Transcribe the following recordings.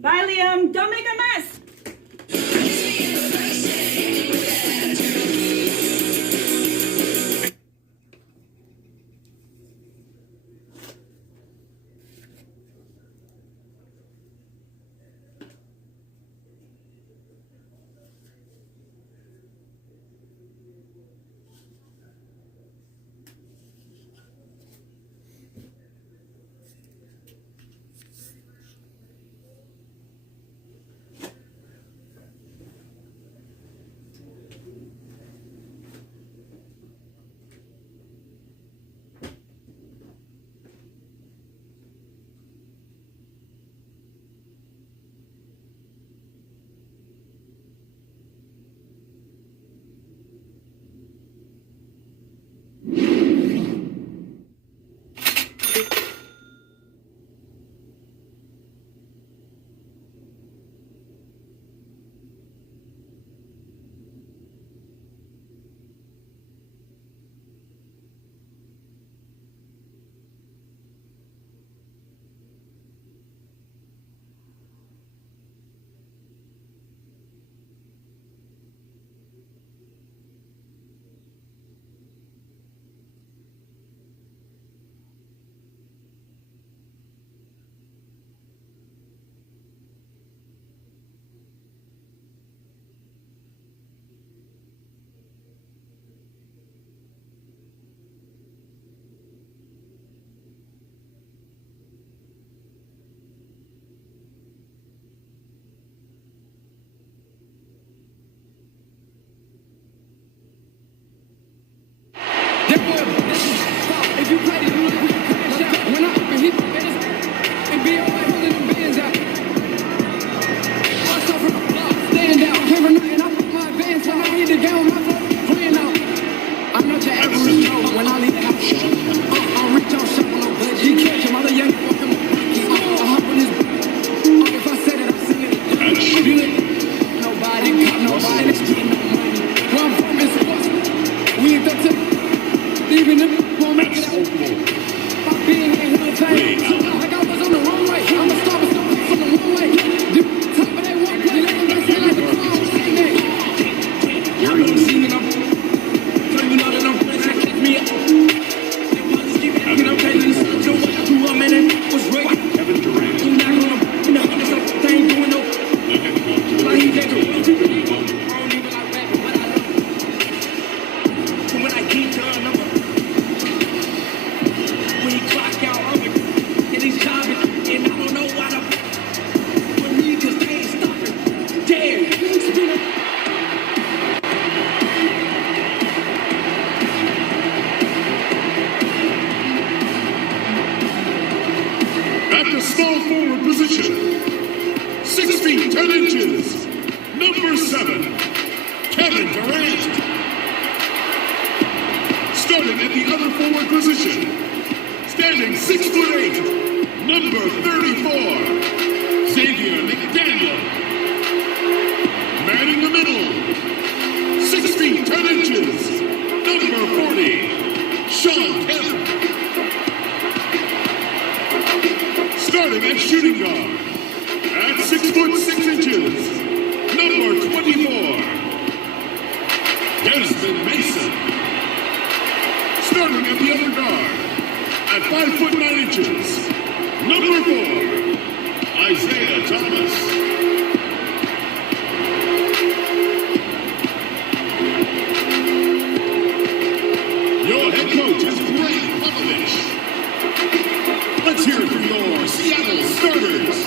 Bye, Liam. Don't make a mess. If you play the music, we can crash out. When I open hip and be all like holding them bands out. I saw from the block, stand out. Came from nothing, I put my advance when I hit the game with my phone, playing out. I'm not your average Joe when I leave the house. I'll reach out, shop on no budget. You catch him, other young walking with monkeys. I hop on his if I said it, I sing it. You ain't nobody, got nobody, let's get no money. Where I'm from is sports. We ain't up to even if won't make it out. By being here, he'll take so like I was on the wrong way. I'm a star, but still from the wrong way. Dude, top of that one play, let them say like the clown, say that. Y'all know I'm singing, I'm telling you now that I'm fresh, that keeps me up. They want to keep it, I'm telling you, so what I grew up, man, and was great. Kevin Durant. I'm not gonna, you know, honest, I ain't doing no. Like he take a I don't even like rapping, but I love it. So when I get done, I'm when he clock out, I'm and he's jobbing, and I don't know why but we just can't stop it. Damn, spin it. At the small forward position, 6 feet 10 inches, number 7, Kevin Durant. Starting at the other forward position, standing 6'8", number 34, Xavier McDaniel. Man in the middle, 6 feet 10 inches, number 40, Sean Kemp. Starting at shooting guard, at 6 foot 6 inches, number 24, Desmond Mason. Starting at the other guard, at 5 foot 9 inches, number 4, Isaiah Thomas. Your head coach is Greg Popovich. Let's hear it from your Seattle starters.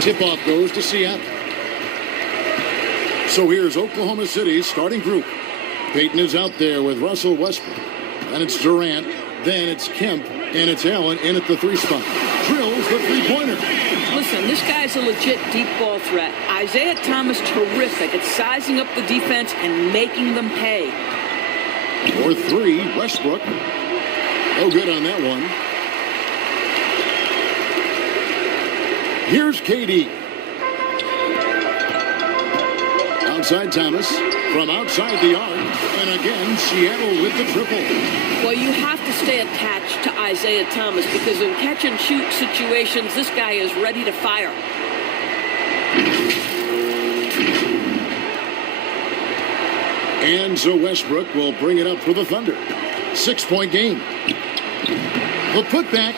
Tip-off goes to Seattle. So here's Oklahoma City's starting group. Peyton is out there with Russell Westbrook. Then it's Durant. Then it's Kemp. And it's Allen in at the 3 spot. Drills the 3-pointer. Listen, this guy's a legit deep ball threat. Isaiah Thomas, terrific at sizing up the defense and making them pay. For three, Westbrook. No good on that one. Here's KD. Outside Thomas. From outside the arc. And again, Seattle with the triple. Well, you have to stay attached to Isaiah Thomas because in catch-and-shoot situations, this guy is ready to fire. And so Westbrook will bring it up for the Thunder. 6-point game. The putback.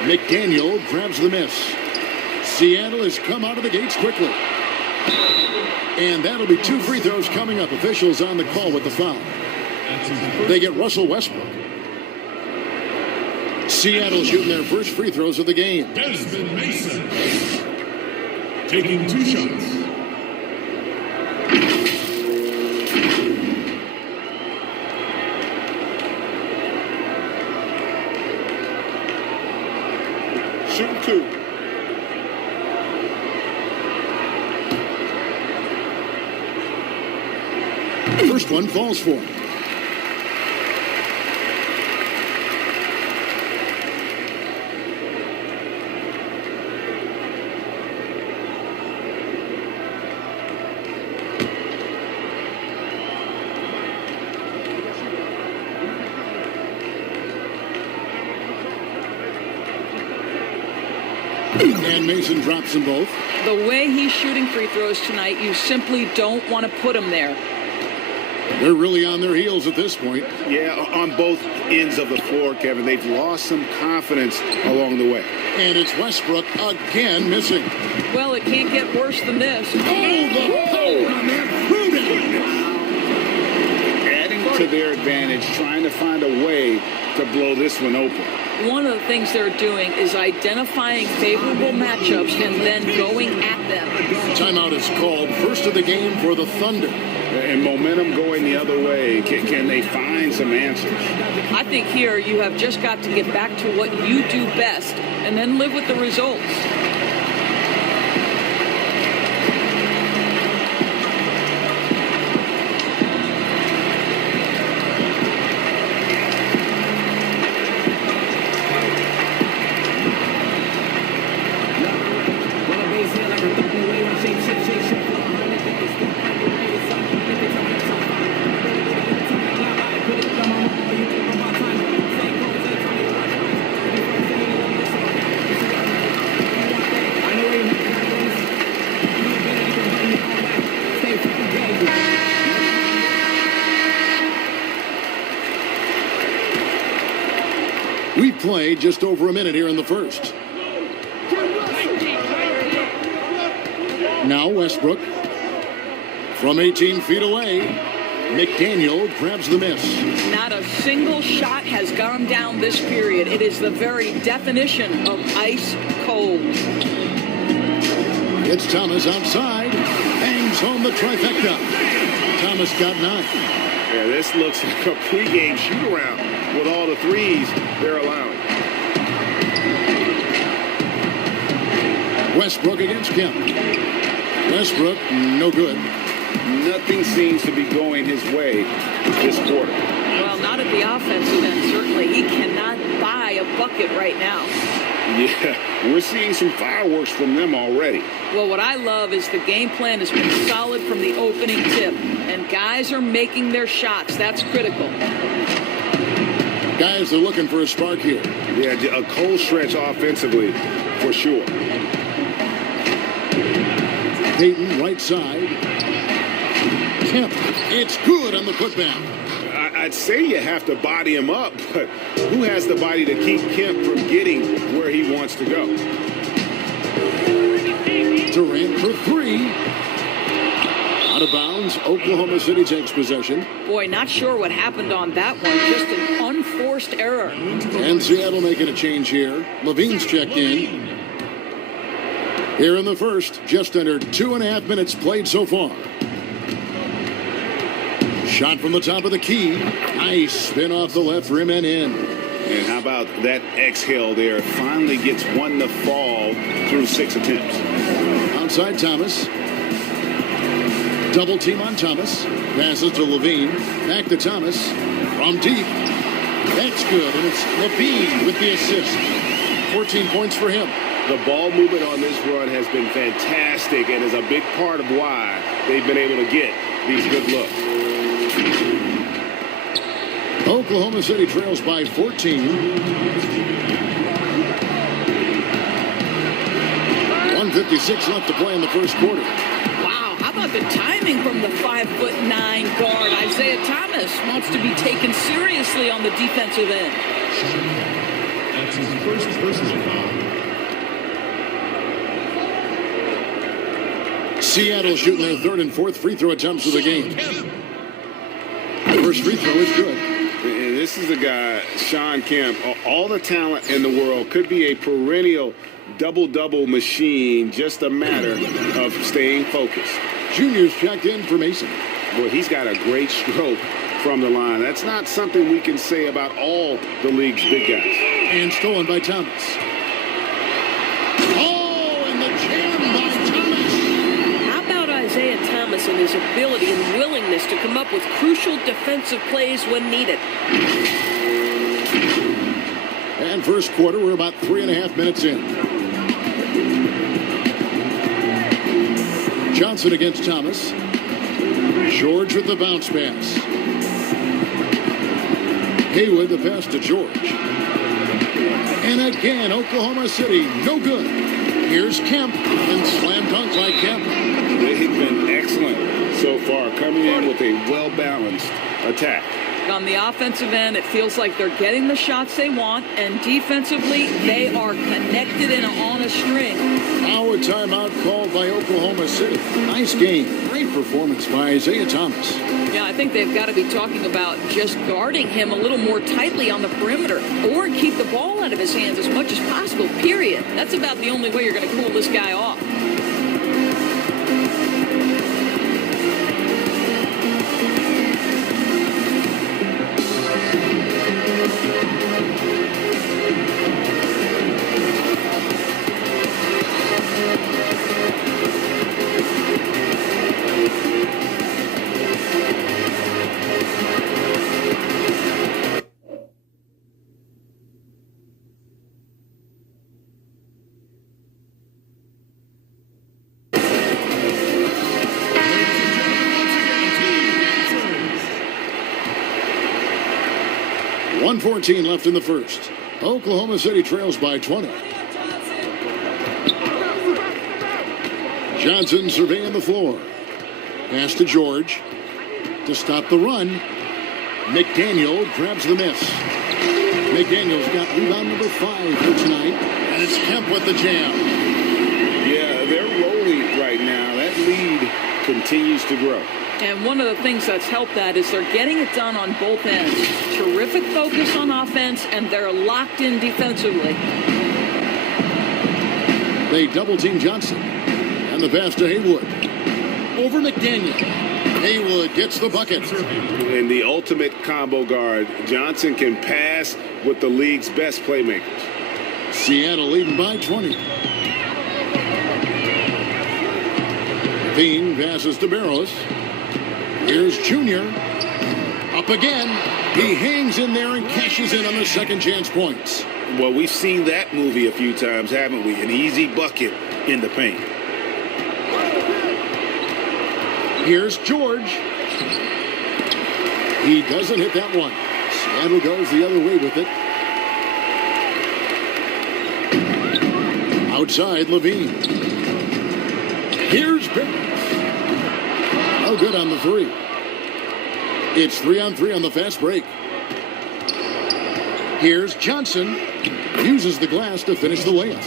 McDaniel grabs the miss. Seattle has come out of the gates quickly. And that'll be 2 free throws coming up. Officials on the call with the foul. They get Russell Westbrook. Seattle shooting their first free throws of the game. Desmond Mason taking 2 shots. Shooting 2. First one falls for him. And Mason drops them both. The way he's shooting free throws tonight, you simply don't want to put him there. They're really on their heels at this point. Yeah, on both ends of the floor, Kevin. They've lost some confidence along the way. And it's Westbrook again missing. Well, it can't get worse than this. Oh, the power on that Pruden. Adding to their advantage, trying to find a way to blow this one open. One of the things they're doing is identifying favorable matchups and then going at them. Timeout is called. First of the game for the Thunder. And momentum going the other way. Can they find some answers? I think here you have just got to get back to what you do best and then live with the results. We played just over a minute here in the first. Now Westbrook from 18 feet away. McDaniel grabs the miss. Not a single shot has gone down this period. It is the very definition of ice cold. It's Thomas outside. Bangs home the trifecta. Thomas got 9. Yeah, this looks like a pregame shoot-around with all the threes they're allowing. Westbrook against Kemp. Westbrook, no good. Nothing seems to be going his way this quarter. Well, not at the offensive end, certainly. He cannot buy a bucket right now. Yeah, we're seeing some fireworks from them already. Well, what I love is the game plan has been solid from the opening tip, and guys are making their shots. That's critical. Guys are looking for a spark here. Yeah, a cold stretch offensively, for sure. Payton, right side. Kemp, it's good on the putback. I'd say you have to body him up, but who has the body to keep Kemp from getting where he wants to go? Durant for 3. Out of bounds. Oklahoma City takes possession. Boy, not sure what happened on that one. Just an unforced error. And Seattle making a change here. Levine's checked in. Here in the first, just under 2.5 minutes played so far. Shot from the top of the key. Nice spin off the left rim and in. And how about that exhale there? Finally gets one to fall. through 6 attempts. Outside Thomas. Double team on Thomas. Passes to Levine. Back to Thomas. From deep. That's good. And it's Levine with the assist. 14 points for him. The ball movement on this run has been fantastic and is a big part of why they've been able to get these good looks. Oklahoma City trails by 14. 1:56 left to play in the first quarter. Wow, how about the timing from the 5'9" guard? Isaiah Thomas wants to be taken seriously on the defensive end. That's his first personal foul. Seattle shooting their third and fourth free throw attempts of the game. The first free throw is good. And this is a guy, Sean Kemp, all the talent in the world, could be a perennial double-double machine, just a matter of staying focused. Junior's checked in for Mason. Well, he's got a great stroke from the line. That's not something we can say about all the league's big guys. And stolen by Thomas. Oh, and the jam by Thomas. How about Isaiah Thomas and his ability and willingness to come up with crucial defensive plays when needed? And first quarter, we're about 3.5 minutes in. Johnson against Thomas. George with the bounce pass. Haywood the pass to George. And again, Oklahoma City, no good. Here's Kemp, and slam dunk by Kemp. They've been excellent so far, coming in with a well-balanced attack. On the offensive end, it feels like they're getting the shots they want, and defensively, they are connected and on a string. Now a timeout called by Oklahoma City. Nice game. Great performance by Isaiah Thomas. Yeah, I think they've got to be talking about just guarding him a little more tightly on the perimeter, or keep the ball out of his hands as much as possible, period. That's about the only way you're going to cool this guy off. .14 left in the first. Oklahoma City trails by 20. Johnson surveying the floor. Pass to George. To stop the run. McDaniel grabs the miss. McDaniel's got rebound number 5 for tonight. And it's Kemp with the jam. Yeah, they're rolling right now. That lead continues to grow. And one of the things that's helped that is they're getting it done on both ends. Terrific focus on offense, and they're locked in defensively. They double-team Johnson. And the pass to Haywood. Over McDaniel. Haywood gets the bucket. In the ultimate combo guard, Johnson can pass with the league's best playmakers. Seattle leading by 20. Bean passes to Barros. Here's Junior. Up again. He hangs in there and cashes in on the second chance points. Well, we've seen that movie a few times, haven't we? An easy bucket in the paint. Here's George. He doesn't hit that one. Seattle goes the other way with it. Outside, Levine. Here's Barros. No good on the three. It's 3-on-3 on the fast break. Here's Johnson. Uses the glass to finish the layup.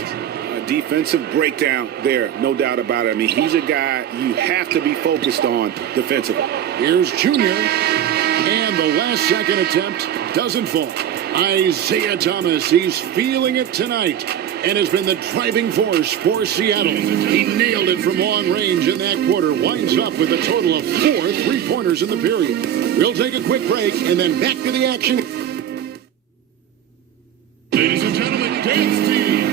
A defensive breakdown there, no doubt about it. I mean, he's a guy you have to be focused on defensively. Here's Junior. And the last second attempt doesn't fall. Isaiah Thomas, he's feeling it tonight and has been the driving force for Seattle. He nailed it from long range in that quarter. Winds up with a total of 4 3-pointers in the period. We'll take a quick break and then back to the action. Ladies and gentlemen, dance team.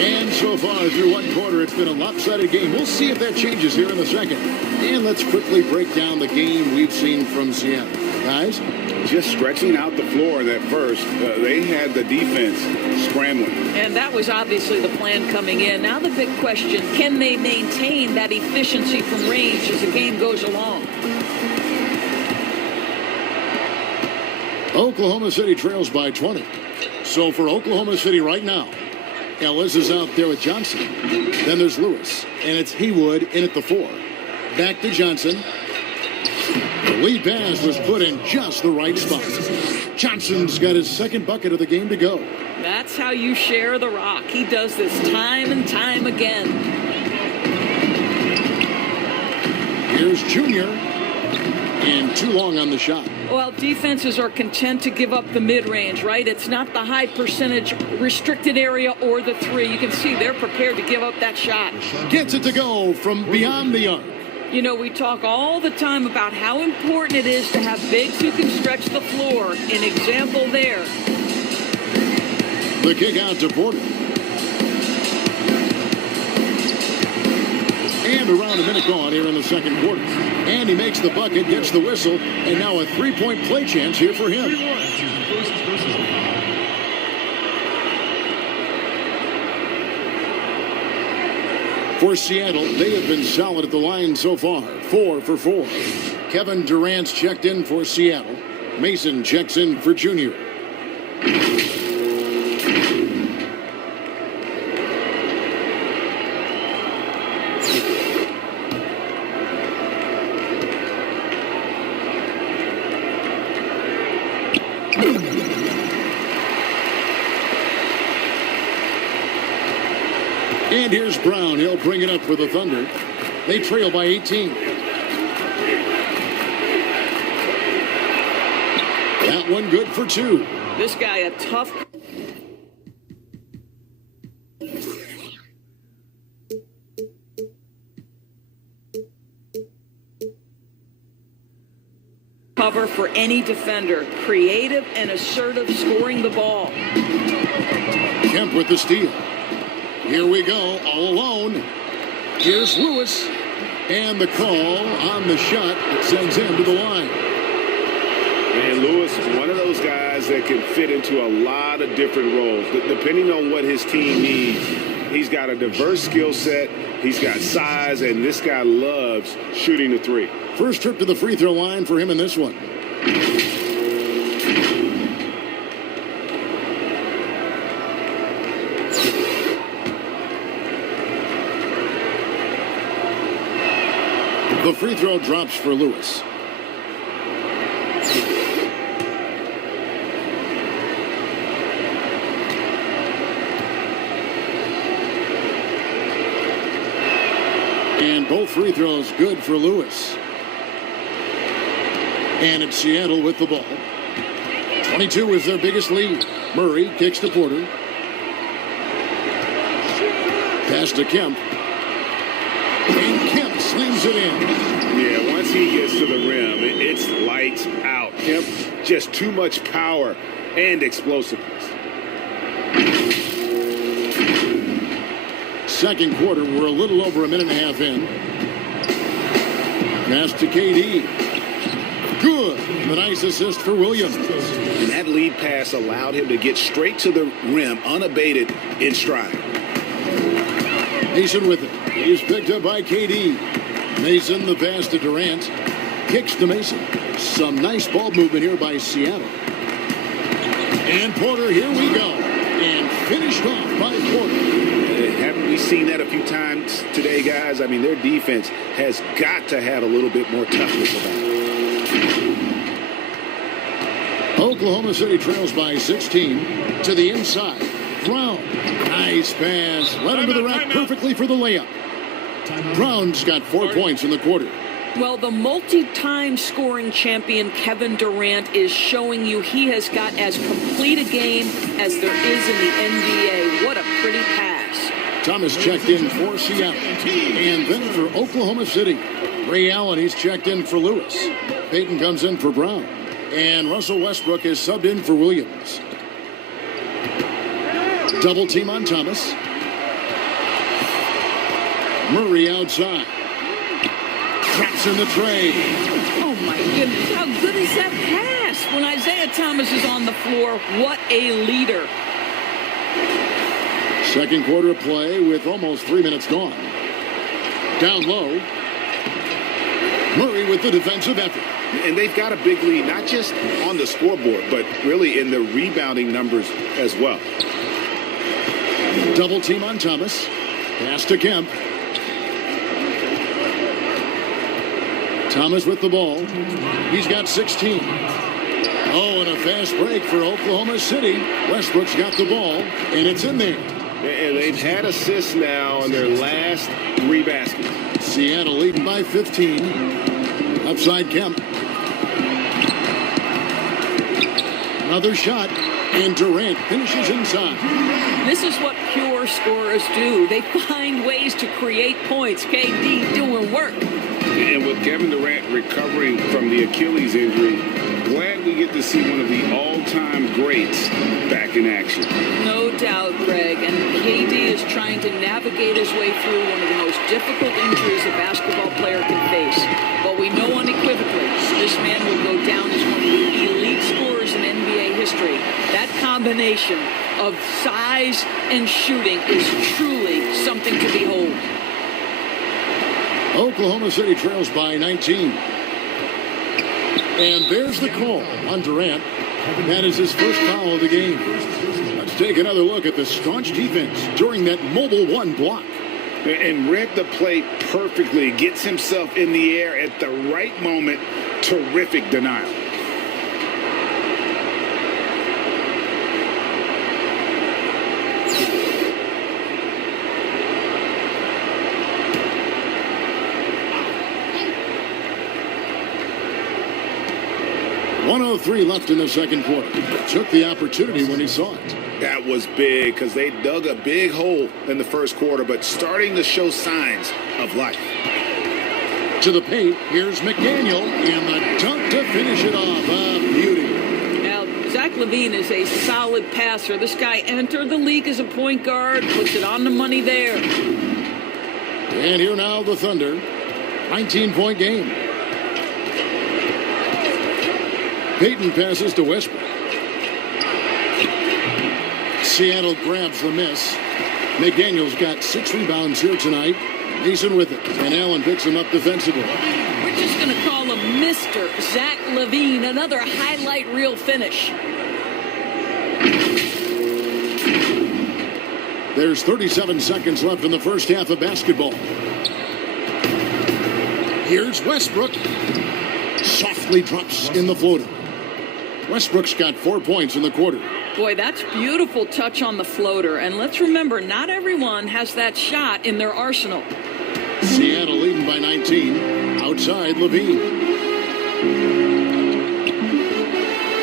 And so So far through one quarter, it's been a lopsided game. We'll see if that changes here in the second. And let's quickly break down the game we've seen from Seattle. Guys? Just stretching out the floor that first. They had the defense scrambling. And that was obviously the plan coming in. Now the big question, can they maintain that efficiency from range as the game goes along? Oklahoma City trails by 20. So for Oklahoma City right now, Ellis is out there with Johnson. Then there's Lewis. And it's Haywood in at the 4. Back to Johnson. The lead pass was put in just the right spot. Johnson's got his second bucket of the game to go. That's how you share the rock. He does this time and time again. Here's Junior. And too long on the shot. Well, defenses are content to give up the mid-range, right? It's not the high percentage restricted area or the 3. You can see they're prepared to give up that shot. Gets it to go from beyond the arc. You know, we talk all the time about how important it is to have bigs who can stretch the floor. An example there. The kick out to Porter. And around a minute gone here in the second quarter. And he makes the bucket, gets the whistle, and now a three-point play chance here for him. For Seattle, they have been solid at the line so far. 4 for 4. Kevin Durant's checked in for Seattle. Mason checks in for Junior. And here's Brown. He'll bring it up for the Thunder. They trail by 18. That one good for 2. This guy a tough... cover for any defender. Creative and assertive scoring the ball. Kemp with the steal. Here we go, all alone. Here's Lewis. And the call on the shot that sends him to the line. And Lewis is one of those guys that can fit into a lot of different roles. Depending on what his team needs, he's got a diverse skill set. He's got size, and this guy loves shooting the 3. First trip to the free throw line for him in this one. The free throw drops for Lewis. And both free throws good for Lewis. And it's Seattle with the ball. 22 is their biggest lead. Murray kicks to Porter. Pass to Kemp. And Kemp slams it in. Yeah, once he gets to the rim, it's lights out. Kemp, just too much power and explosiveness. Second quarter, we're a little over a minute and a half in. Pass to KD. Good. The nice assist for Williams. And that lead pass allowed him to get straight to the rim, unabated in stride. Mason with it. He's picked up by KD. Mason, the pass to Durant. Kicks to Mason. Some nice ball movement here by Seattle. And Porter, here we go. And finished off by Porter. Haven't we seen that a few times today, guys? I mean, their defense has got to have a little bit more toughness about it. Oklahoma City trails by 16 to the inside. Brown. Nice pass. Led him to the rack perfectly for the layup. Brown's got 4 points in the quarter. Well, the multi-time scoring champion Kevin Durant is showing you he has got as complete a game as there is in the NBA. What a pretty pass. Thomas checked in for Seattle. And then for Oklahoma City, Ray Allen, he's checked in for Lewis. Payton comes in for Brown. And Russell Westbrook is subbed in for Williams. Double team on Thomas. Murray outside. Traps in the tray. Oh, my goodness. How good is that pass? When Isaiah Thomas is on the floor, what a leader. Second quarter of play with almost 3 minutes gone. Down low. Murray with the defensive effort. And they've got a big lead, not just on the scoreboard, but really in the rebounding numbers as well. Double team on Thomas. Pass to Kemp. Thomas with the ball. He's got 16. Oh, and a fast break for Oklahoma City. Westbrook's got the ball, and it's in there. And they've had assists now on their last 3 baskets. Seattle leading by 15. Upside Kemp. Another shot, and Durant finishes inside. This is what pure scorers do. They find ways to create points. KD doing work. And with Kevin Durant recovering from the Achilles injury, glad we get to see one of the all-time greats back in action. No doubt, Greg. And KD is trying to navigate his way through one of the most difficult injuries a basketball player can face. But we know unequivocally this man will go down as one of the elite scorers in NBA history. That combination of size and shooting is truly something to behold. Oklahoma City trails by 19. And there's the call on Durant. That is his first foul of the game. Let's take another look at the staunch defense during that Mobile One block. And read the play perfectly. Gets himself in the air at the right moment. Terrific denial. .103 left in the second quarter. Took the opportunity when he saw it. That was big because they dug a big hole in the first quarter, but starting to show signs of life. To the paint, here's McDaniel, and the dunk to finish it off. A beauty. Now, Zach LaVine is a solid passer. This guy entered the league as a point guard, puts it on the money there. And here now the Thunder. 19-point game. Payton passes to Westbrook. Seattle grabs the miss. McDaniel's got 6 rebounds here tonight. Mason with it. And Allen picks him up defensively. We're just going to call him Mr. Zach LaVine. Another highlight reel finish. There's 37 seconds left in the first half of basketball. Here's Westbrook. Softly drops in the floater. Westbrook's got 4 points in the quarter. Boy, that's beautiful touch on the floater. And let's remember, not everyone has that shot in their arsenal. Seattle leading by 19. Outside, LaVine.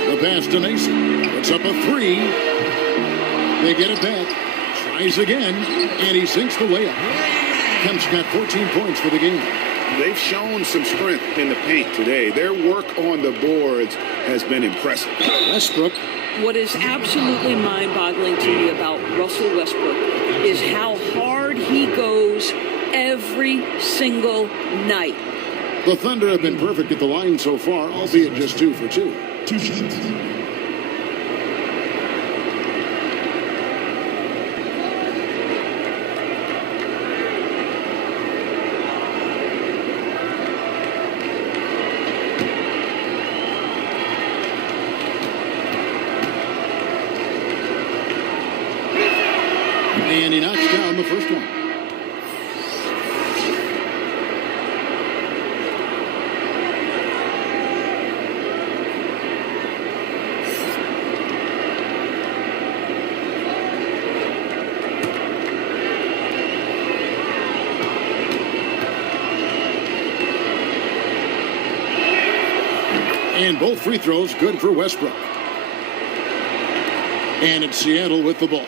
The pass to Mason. Puts up a 3. They get it back. Tries again. And he sinks the layup. Kemp's got 14 points for the game. They've shown some strength in the paint today. Their work on the boards has been impressive. Westbrook. What is absolutely mind-boggling to me about Russell Westbrook is how hard he goes every single night. The Thunder have been perfect at the line so far, albeit just 2 for 2. 2 shots. And he knocks down the first one. And both free throws good for Westbrook. And it's Seattle with the ball.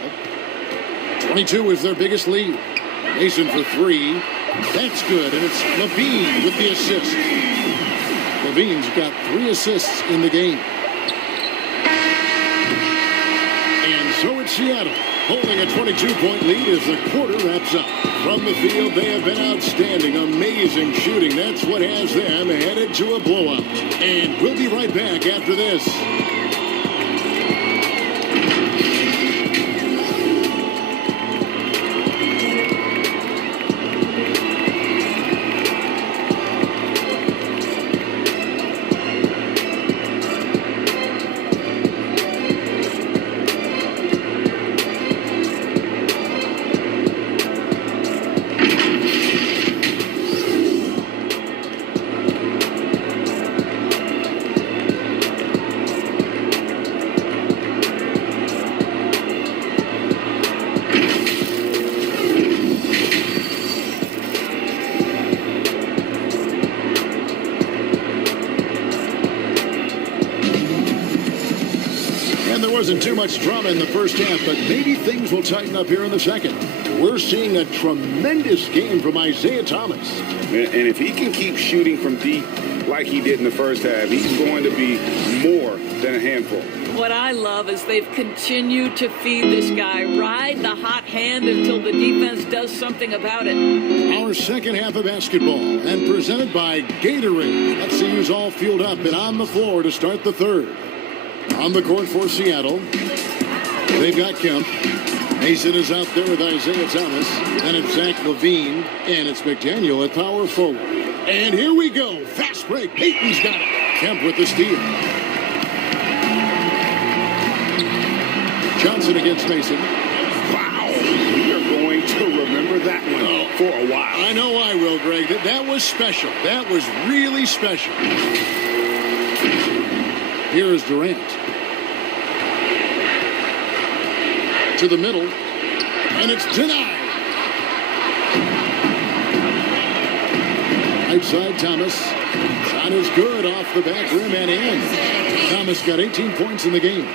22 is their biggest lead. Mason for 3. That's good, and it's LaVine with the assist. LaVine's got 3 assists in the game. And So it's Seattle holding a 22-point lead as the quarter wraps up. From the field, they have been outstanding. Amazing shooting. That's what has them headed to a blowout. And we'll be right back after this. Wasn't too much drama in the first half, but maybe things will tighten up here in the second. We're seeing a tremendous game from Isaiah Thomas. And if he can keep shooting from deep like he did in the first half, he's going to be more than a handful. What I love is they've continued to feed this guy, ride the hot hand until the defense does something about it. Our second half of basketball, and presented by Gatorade. Let's see who's all fueled up and on the floor to start the third. On the court for Seattle, they've got Kemp. Mason is out there with Isaiah Thomas. Then it's Zach LaVine, and it's McDaniel at power forward. And here we go. Fast break. Payton's got it. Kemp with the steal. Johnson against Mason. Wow. We are going to remember that one for a while. I know I will, Greg. That was special. That was really special. Here is Durant. To the middle. And it's denied. Right side, Thomas. Shot is good off the back rim and in. Thomas got 18 points in the game.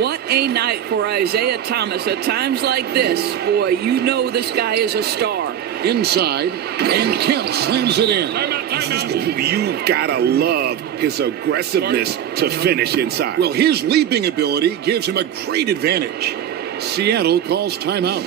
What a night for Isaiah Thomas. At times like this, boy, you know this guy is a star. Inside, and Kemp slams it in. You gotta love his aggressiveness to finish inside. Well, his leaping ability gives him a great advantage. Seattle calls timeout.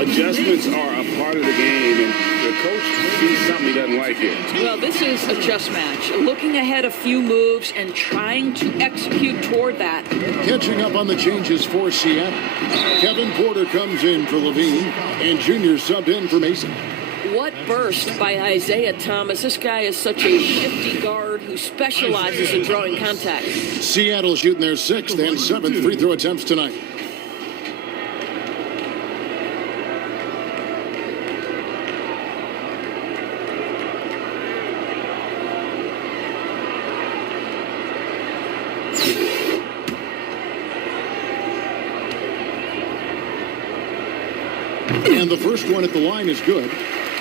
Adjustments are a part of the game, and the coach sees something he doesn't like here. Well, this is a chess match. Looking ahead a few moves and trying to execute toward that. Catching up on the changes for Seattle. Kevin Porter comes in for LaVine, and Junior subbed in for Mason. What burst by Isaiah Thomas. This guy is such a shifty guard who specializes in drawing contact. Seattle shooting their 6th and 7th free throw attempts tonight. And the first one at the line is good.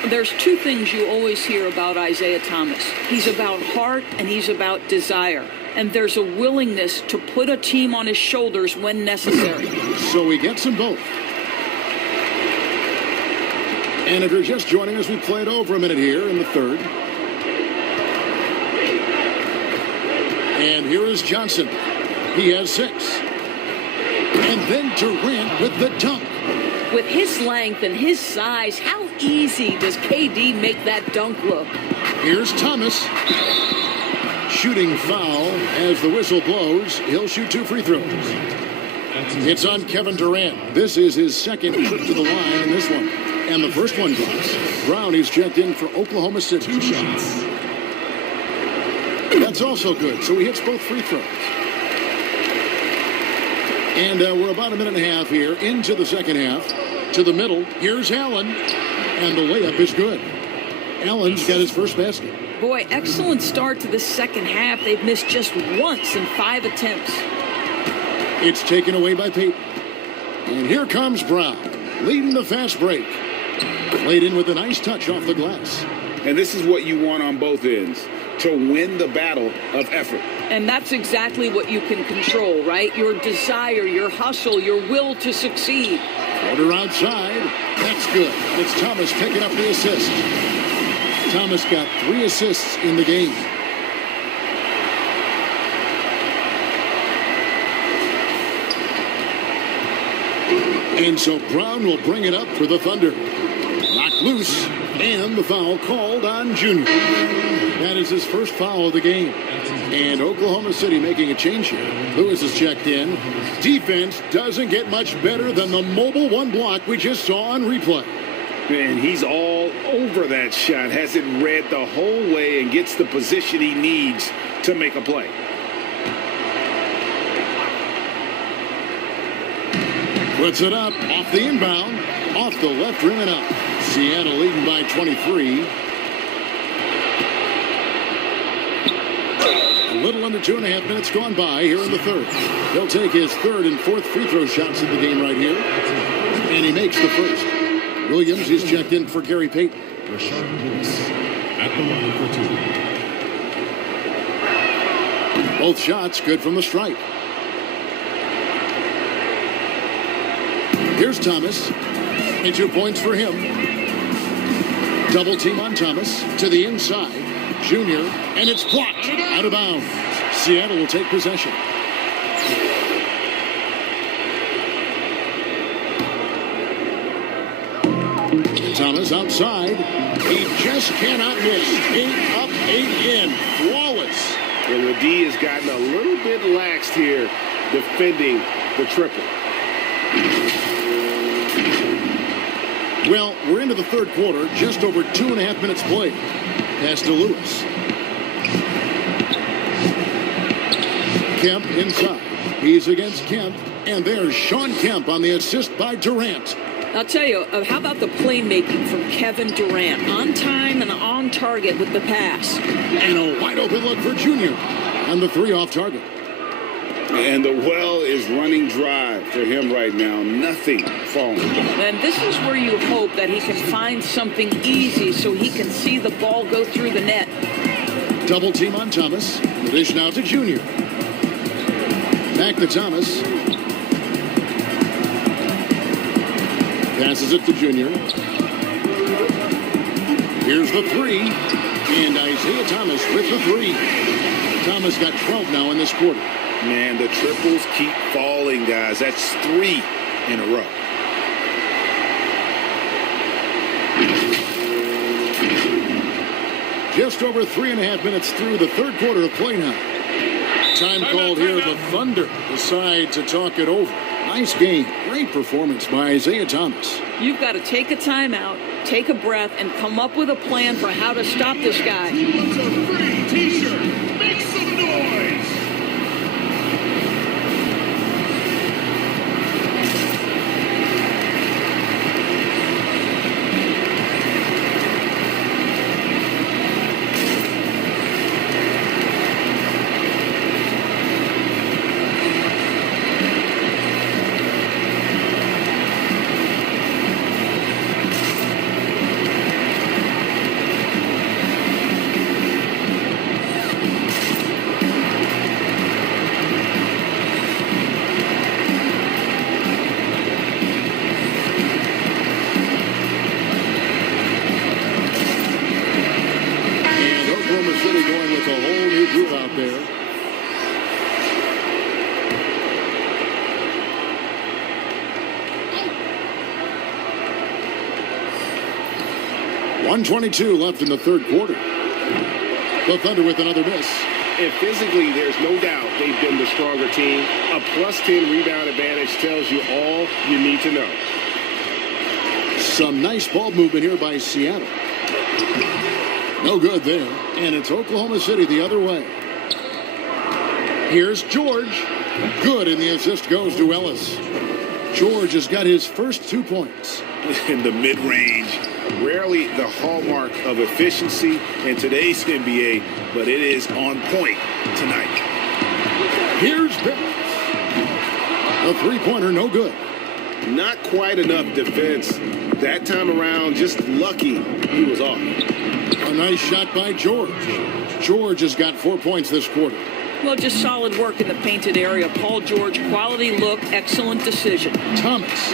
There's two things you always hear about Isaiah Thomas. He's about heart and he's about desire. And there's a willingness to put a team on his shoulders when necessary. So he gets them both. And if you're just joining us, we played over a minute here in the third. And here is Johnson. He has 6. And then Durant with the dunk. With his length and his size, how easy does KD make that dunk look? Here's Thomas. Shooting foul as the whistle blows. He'll shoot 2 free throws. It's on Kevin Durant. This is his second trip to the line in this one. And the first one drops. Brown is checked in for Oklahoma City. 2 shots. That's also good. So he hits both free throws. And we're about a minute and a half here into the second half. To the middle. Here's Allen. And the layup is good. Allen's got his first basket. Boy, excellent start to the second half. They've missed just once in 5 attempts. It's taken away by Payton. And here comes Brown, leading the fast break. Played in with a nice touch off the glass. And this is what you want on both ends, to win the battle of effort. And that's exactly what you can control, right? Your desire, your hustle, your will to succeed. Floater outside. That's good. It's Thomas picking up the assist. Thomas got 3 assists in the game. And so Brown will bring it up for the Thunder. Knocked loose, and the foul called on Junior. That is his first foul of the game. And Oklahoma City making a change here. Lewis is checked in. Defense doesn't get much better than the mobile one block we just saw on replay. Man, he's all over that shot. Has it read the whole way and gets the position he needs to make a play. Puts it up off the inbound, off the left rim and up. Seattle leading by 23. A little under 2.5 minutes gone by here in the third. He'll take his third and fourth free throw shots in the game right here. And he makes the first. Williams is checked in for Gary Payton. Rashard Lewis at the line for 2. Both shots good from the stripe. Here's Thomas. 22 points for him. Double team on Thomas to the inside. Junior, and it's blocked out of bounds. Seattle will take possession. Thomas outside. He just cannot miss. 8 up, 8 in. Flawless. And the D has gotten a little bit laxed here defending the triple. Well, we're into the third quarter. Just over 2.5 minutes played. Pass to Lewis. Kemp inside. He's against Kemp. And there's Sean Kemp on the assist by Durant. I'll tell you, how about the playmaking from Kevin Durant? On time and on target with the pass. And a wide open look for Junior. And the three off target. And the well is running dry for him right now. Nothing falling. And this is where you hope that he can find something easy so he can see the ball go through the net. Double team on Thomas. The dish now to Junior. Back to Thomas. Passes it to Junior. Here's the three. And Isaiah Thomas with the three. Thomas got 12 now in this quarter. Man, the triples keep falling, guys. That's 3 in a row. Just over 3.5 minutes through the third quarter of play now. Time called here. The Thunder decide to talk it over. Nice game. Great performance by Isaiah Thomas. You've got to take a timeout, take a breath, and come up with a plan for how to stop this guy. What's a free t-shirt? Make some noise! Out there. .122 left in the third quarter. The Thunder with another miss. And physically, there's no doubt they've been the stronger team. A +10 rebound advantage tells you all you need to know. Some nice ball movement here by Seattle. No good there. And it's Oklahoma City the other way. Here's George. Good, and the assist goes to Ellis. George has got his first 2 points. In the mid-range, rarely the hallmark of efficiency in today's NBA, but it is on point tonight. Here's Bennett. A three-pointer, no good. Not quite enough defense. That time around, just lucky he was off. A nice shot by George. George has got 4 points this quarter. Well, just solid work in the painted area. Paul George, quality look, excellent decision. Thomas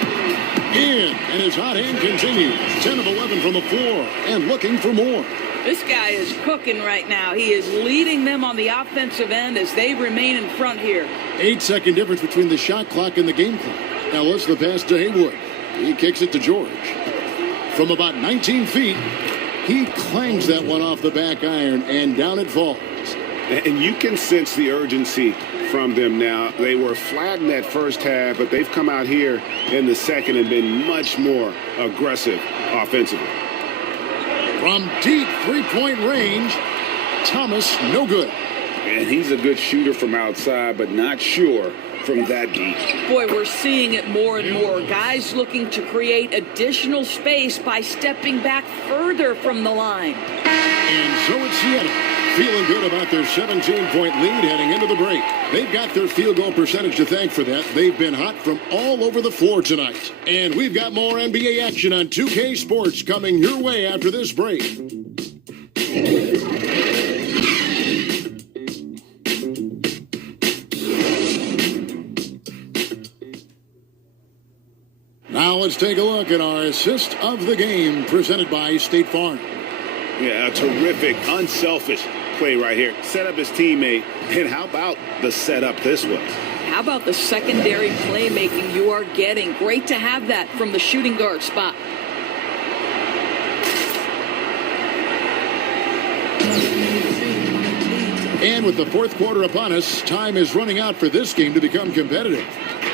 in, and his hot hand continues. 10 of 11 from the floor, and looking for more. This guy is cooking right now. He is leading them on the offensive end as they remain in front here. 8-second difference between the shot clock and the game clock. Ellis, the pass to Haywood. He kicks it to George. From about 19 feet, he clangs that one off the back iron, and down it falls. And you can sense the urgency from them now. They were flat in that first half, but they've come out here in the second and been much more aggressive offensively. From deep three-point range, Thomas, no good. And he's a good shooter from outside, but not sure from that deep. Boy, we're seeing it more and more. Guys looking to create additional space by stepping back further from the line. And so it's Seattle, feeling good about their 17-point lead heading into the break. They've got their field goal percentage to thank for that. They've been hot from all over the floor tonight. And we've got more NBA action on 2K Sports coming your way after this break. Now let's take a look at our assist of the game presented by State Farm. Yeah, a terrific, unselfish play right here. Set up his teammate. And how about the setup this was? How about the secondary playmaking you are getting? Great to have that from the shooting guard spot. And with the fourth quarter upon us, time is running out for this game to become competitive.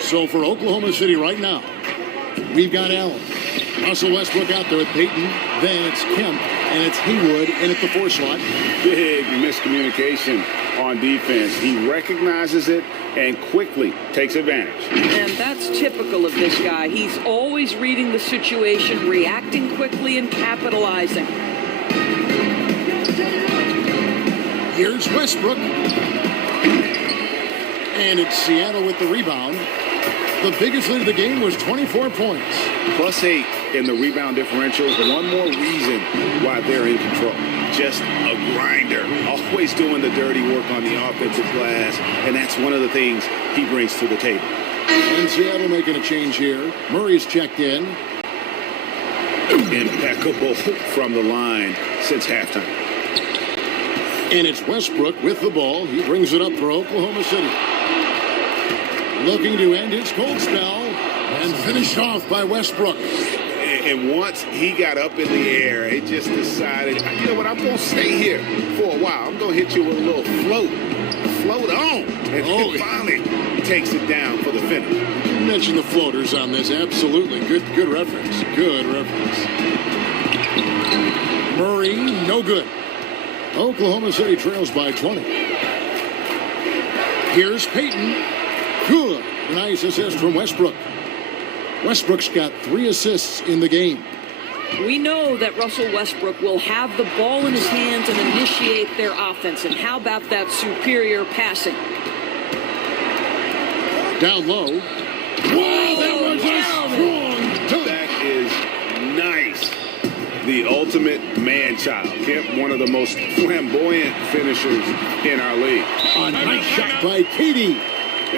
So for Oklahoma City right now, we've got Allen. Russell Westbrook out there with Payton. Then it's Kemp, and it's Haywood in at the 4 slot. Big miscommunication on defense. He recognizes it and quickly takes advantage. And that's typical of this guy. He's always reading the situation, reacting quickly, and capitalizing. Here's Westbrook. And it's Seattle with the rebound. The biggest lead of the game was 24 points. +8 in the rebound differential. One more reason why they're in control. Just a grinder. Always doing the dirty work on the offensive glass. And that's one of the things he brings to the table. And Seattle making a change here. Murray's checked in. Impeccable from the line since halftime. And it's Westbrook with the ball. He brings it up for Oklahoma City. Looking to end his cold spell and finished off by Westbrook. And once he got up in the air, he just decided, you know what, I'm going to stay here for a while. I'm going to hit you with a little float. Float on. And then finally takes it down for the finish. You mentioned the floaters on this. Absolutely. Good reference. Good reference. Murray, no good. Oklahoma City trails by 20. Here's Payton. Good. Nice assist from Westbrook. Westbrook's got 3 assists in the game. We know that Russell Westbrook will have the ball in his hands and initiate their offense. And how about that superior passing? Down low. Wow, that was a strong dunk. That is nice. The ultimate man-child. Kemp, one of the most flamboyant finishers in our league. A nice shot by Katie.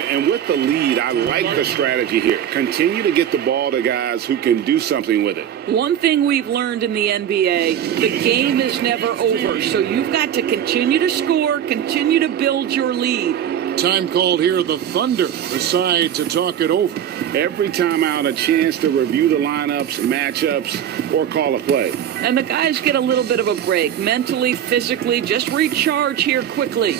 And with the lead, I like the strategy here. Continue to get the ball to guys who can do something with it. One thing we've learned in the NBA, the game is never over. So you've got to continue to score, continue to build your lead. Time called here. The Thunder decide to talk it over. Every time out, a chance to review the lineups, matchups, or call a play. And the guys get a little bit of a break. Mentally, physically, just recharge here quickly.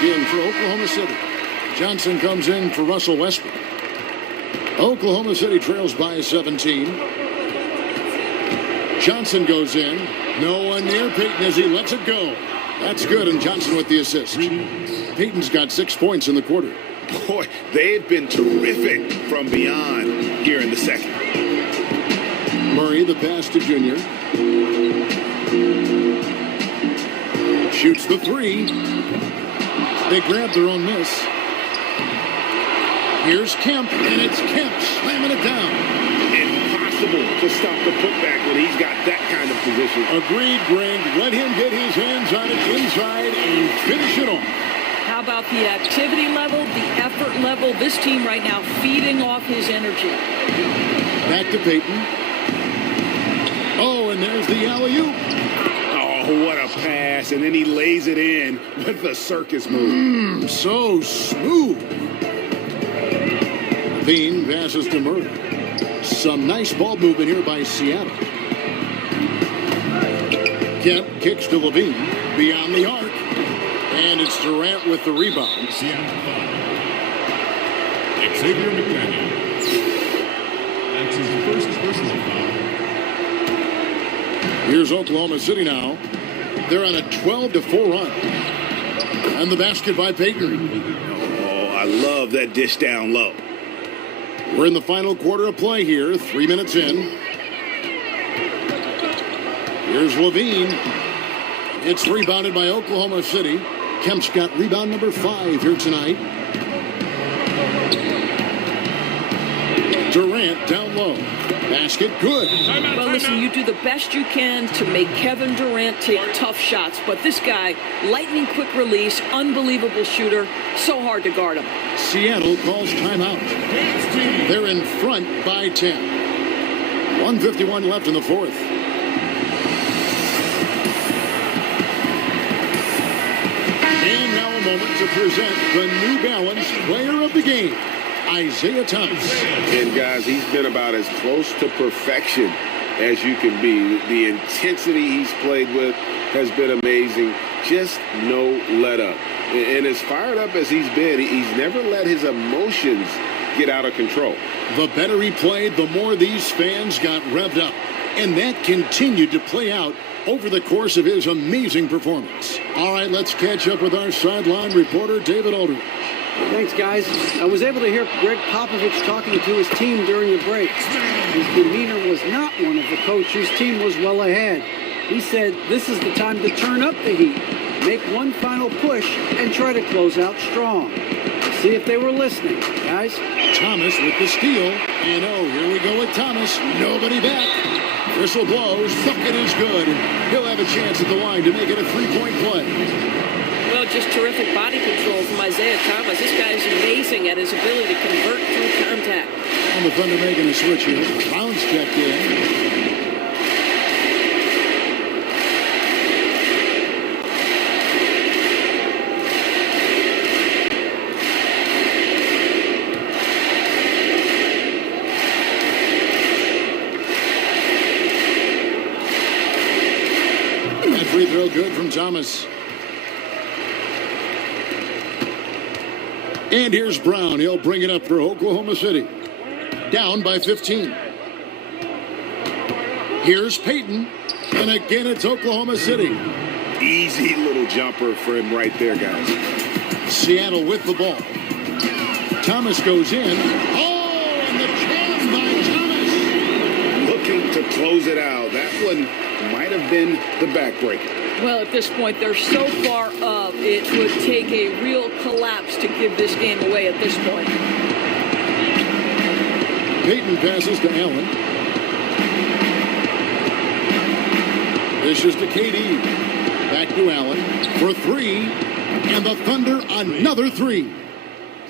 In for Oklahoma City. Johnson comes in for Russell Westbrook. Oklahoma City trails by 17. Johnson goes in. No one near Payton as he lets it go. That's good, and Johnson with the assist. Payton's got 6 points in the quarter. Boy, they've been terrific from beyond here in the second. Murray, the pass to Junior. Shoots the three. They grab their own miss. Here's Kemp, and it's Kemp slamming it down. Impossible to stop the putback when he's got that kind of position. Agreed, Greg. Let him get his hands on it inside and finish it off. How about the activity level, the effort level? This team right now feeding off his energy. Back to Payton. Oh, and there's the alley-oop. Oh, what a pass. And then he lays it in with the circus move. So smooth. Bean passes to Murray. Some nice ball movement here by Seattle. Kemp kicks to Levine. Beyond the arc. And it's Durant with the rebound. Seattle foul. Xavier McDaniel. That's his first personal foul. Here's Oklahoma City now. They're on a 12-4 run. And the basket by Payton. Oh, I love that dish down low. We're in the final quarter of play here. 3 minutes in. Here's Levine. It's rebounded by Oklahoma City. Kemp's got rebound number 5 here tonight. Durant down low. Basket good. Well, listen, you do the best you can to make Kevin Durant take tough shots, but this guy, lightning quick release, unbelievable shooter, so hard to guard him. Seattle calls timeout. They're in front by 10. 1:51 left in the fourth. And now a moment to present the New Balance Player of the Game, Isaiah Thomas. And guys, he's been about as close to perfection as you can be. The intensity he's played with has been amazing. Just no let up. And as fired up as he's been, he's never let his emotions get out of control. The better he played, the more these fans got revved up. And that continued to play out over the course of his amazing performance. All right, let's catch up with our sideline reporter, David Aldridge. Thanks, guys. I was able to hear Greg Popovich talking to his team during the break. His demeanor was not one of the coach whose team was well ahead. He said this is the time to turn up the heat, make one final push, and try to close out strong. See if they were listening, guys. Thomas with the steal. And oh, here we go with Thomas. Nobody back. Whistle blows. Bucket is good. He'll have a chance at the line to make it a three-point play. Well, just terrific body control from Isaiah Thomas. This guy is amazing at his ability to convert through contact. And the Thunder making a switch here. Brown's checked in. That free throw good from Thomas. And here's Brown. He'll bring it up for Oklahoma City. Down by 15. Here's Payton. And again, it's Oklahoma City. Easy little jumper for him right there, guys. Seattle with the ball. Thomas goes in. Oh, and the jam by Thomas. Looking to close it out. That one might have been the backbreaker. Well, at this point, they're so far up, it would take a real collapse to give this game away at this point. Payton passes to Allen. Dishes to KD. Back to Allen for three. And the Thunder another three.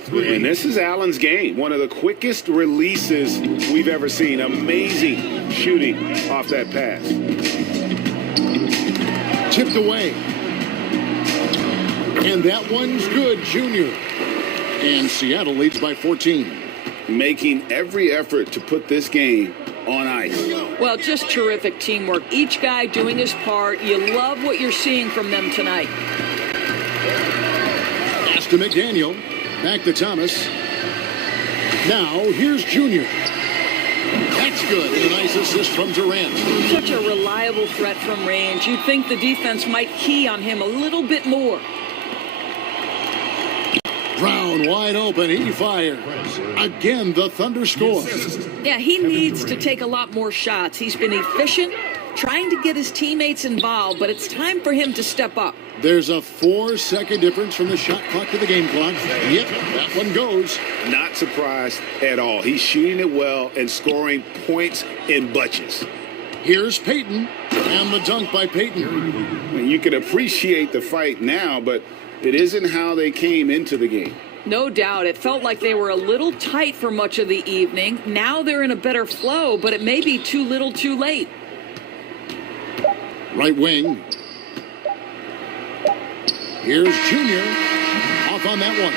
And this is Allen's game. One of the quickest releases we've ever seen. Amazing shooting off that pass. Tipped away. And that one's good, Junior. And Seattle leads by 14. Making every effort to put this game on ice. Well, just terrific teamwork. Each guy doing his part. You love what you're seeing from them tonight. Pass to McDaniel. Back to Thomas. Now, here's Junior. That's good. And a nice assist from Durant. Such a reliable threat from range. You'd think the defense might key on him a little bit more. Brown wide open. He fires. Again, the Thunder score. Yeah, he needs to take a lot more shots. He's been efficient, trying to get his teammates involved, but it's time for him to step up. There's a 4-second difference from the shot clock to the game clock. Yep, that one goes. Not surprised at all. He's shooting it well and scoring points in bunches. Here's Payton, and the dunk by Payton. You can appreciate the fight now, but it isn't how they came into the game. No doubt. It felt like they were a little tight for much of the evening. Now they're in a better flow, but it may be too little too late. Right wing. Here's Junior off on that one.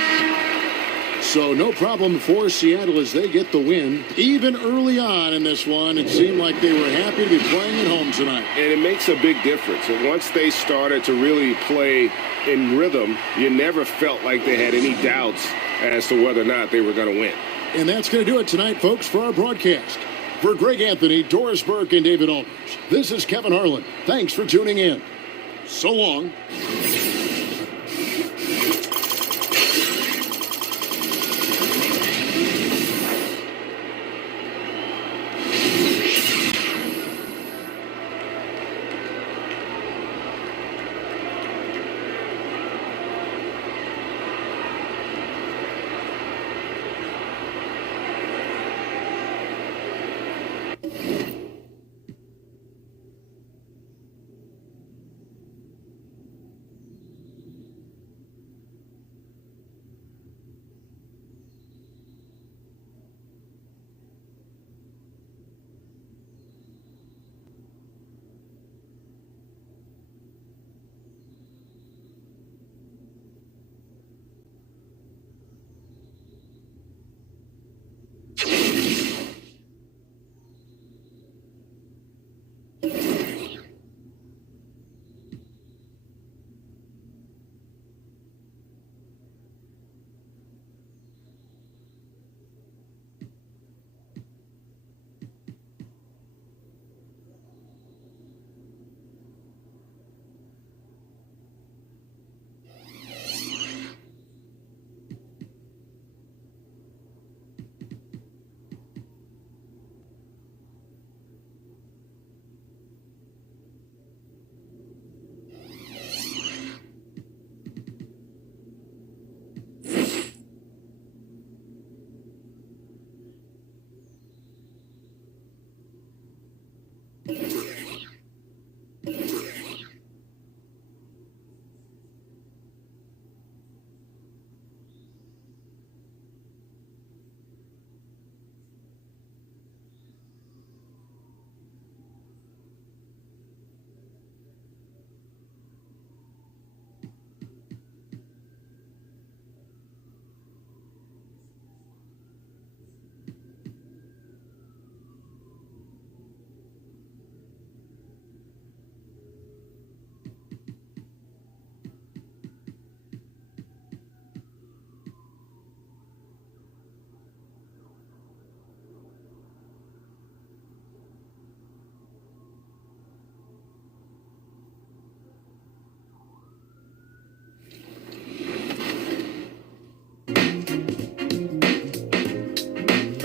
So no problem for Seattle as they get the win. Even early on in this one, it seemed like they were happy to be playing at home tonight. And it makes a big difference. And once they started to really play in rhythm, you never felt like they had any doubts as to whether or not they were going to win. And that's going to do it tonight, folks, for our broadcast. For Greg Anthony, Doris Burke, and David Aldridge, this is Kevin Harlan. Thanks for tuning in. So long.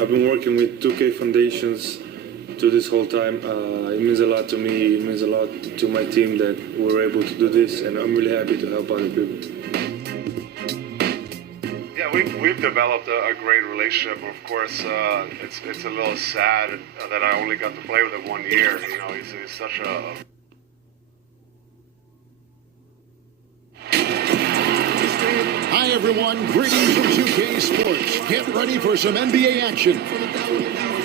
I've been working with 2K Foundations through this whole time. It means a lot to me. It means a lot to my team that we're able to do this, and I'm really happy to help other people. Yeah, we've developed a great relationship. Of course, it's a little sad that I only got to play with him 1 year. You know, he's such a Hi, everyone. Greetings from 2K Sports. Get ready for some NBA action.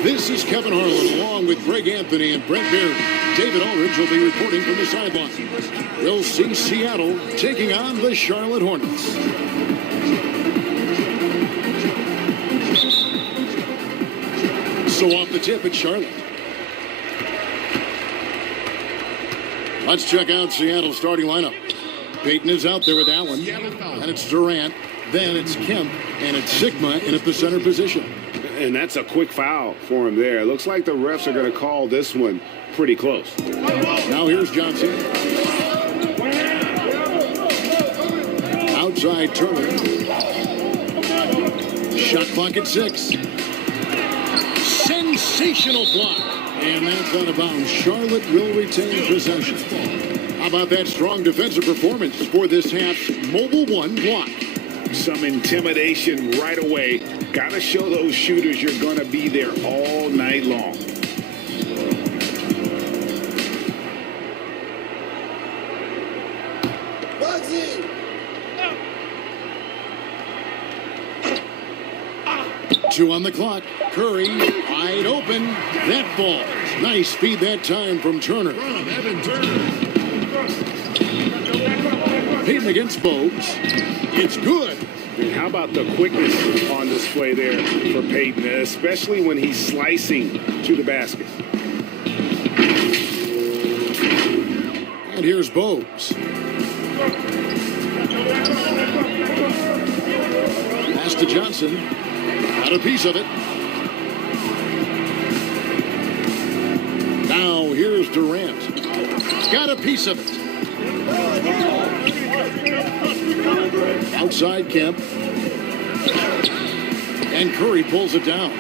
This is Kevin Harlan along with Greg Anthony and Brent Beard. David Aldridge will be reporting from the sideline. We'll see Seattle taking on the Charlotte Hornets. So off the tip, it's Charlotte. Let's check out Seattle's starting lineup. Payton is out there with Allen, and it's Durant, then it's Kemp, and it's Sigma in at the center position. And that's a quick foul for him there. It looks like the refs are going to call this one pretty close. Now here's Johnson. Outside Turner. Shot clock at 6. Sensational block. And that's is out of bounds. Charlotte will retain possession. How about that strong defensive performance for this half's Mobile One block? Some intimidation right away. Got to show those shooters you're going to be there all night long. Two on the clock. Curry wide open. That falls. Nice feed that time from Turner. From Evan Turner. Payton against Bogues. It's good. And how about the quickness on display there for Payton, especially when he's slicing to the basket. And here's Bogues. Pass to Johnson. Got a piece of it. Now here's Durant. Got a piece of it. Outside Kemp. And Curry pulls it down.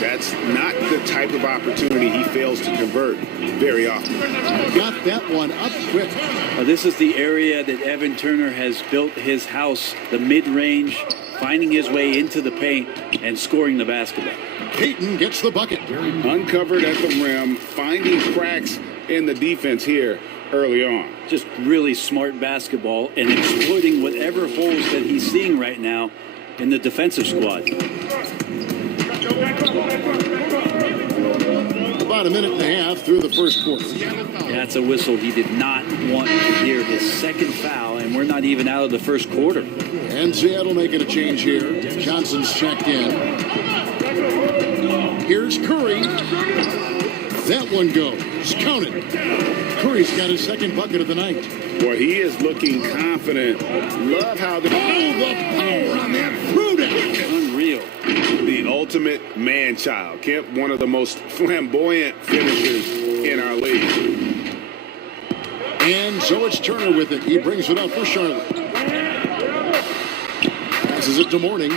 That's not the type of opportunity he fails to convert very often. Got that one up quick. This is the area that Evan Turner has built his house, the mid-range, finding his way into the paint and scoring the basketball. Payton gets the bucket. Uncovered at the rim, finding cracks in the defense here early on. Just really smart basketball and exploiting whatever holes that he's seeing right now in the defensive squad. About a minute and a half through the first quarter. That's a whistle he did not want to hear. His second foul, and we're not even out of the first quarter. And Seattle making a change here. Johnson's checked in. Here's Curry. That one goes. Counted. Curry's got his second bucket of the night. Boy, he is looking confident. Love how the power on that throwdown. Unreal. The ultimate man-child. Kemp, one of the most flamboyant finishers in our league. And so it's Turner with it. He brings it up for Charlotte. Passes it to Mourning.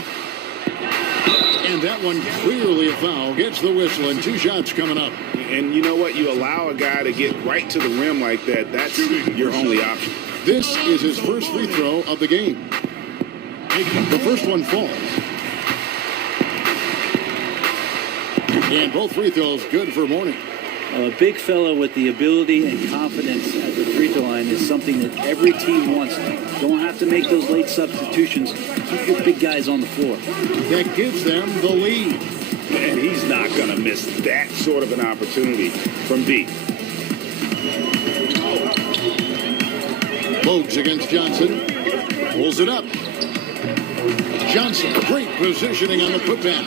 And that one clearly a foul. Gets the whistle and two shots coming up. And you know what? You allow a guy to get right to the rim like that. That's your only option. This is his first free throw of the game. The first one falls. And both free throws good for Mourning. A big fella with the ability and confidence at the free throw line is something that every team wants. Don't have to make those late substitutions. Keep your big guys on the floor. That gives them the lead. And he's not going to miss that sort of an opportunity from deep. Bogues against Johnson. Pulls it up. Johnson, great positioning on the putback.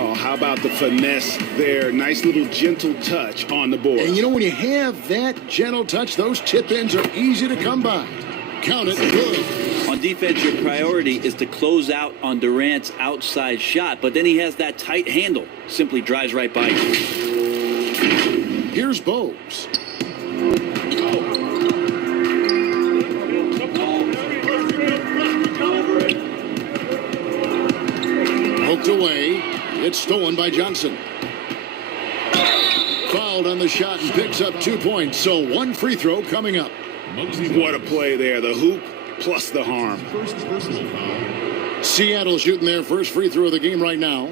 Oh, how about the finesse there? Nice little gentle touch on the board. And you know, when you have that gentle touch, those tip-ins are easy to come by. Count it, good. On defense, your priority is to close out on Durant's outside shot, but then he has that tight handle. Simply drives right by you. Here's Bogues. Poked away. It's stolen by Johnson. Fouled on the shot and picks up 2 points. So one free throw coming up. What a play there. The hoop plus the harm. First personal foul. Seattle shooting their first free throw of the game right now.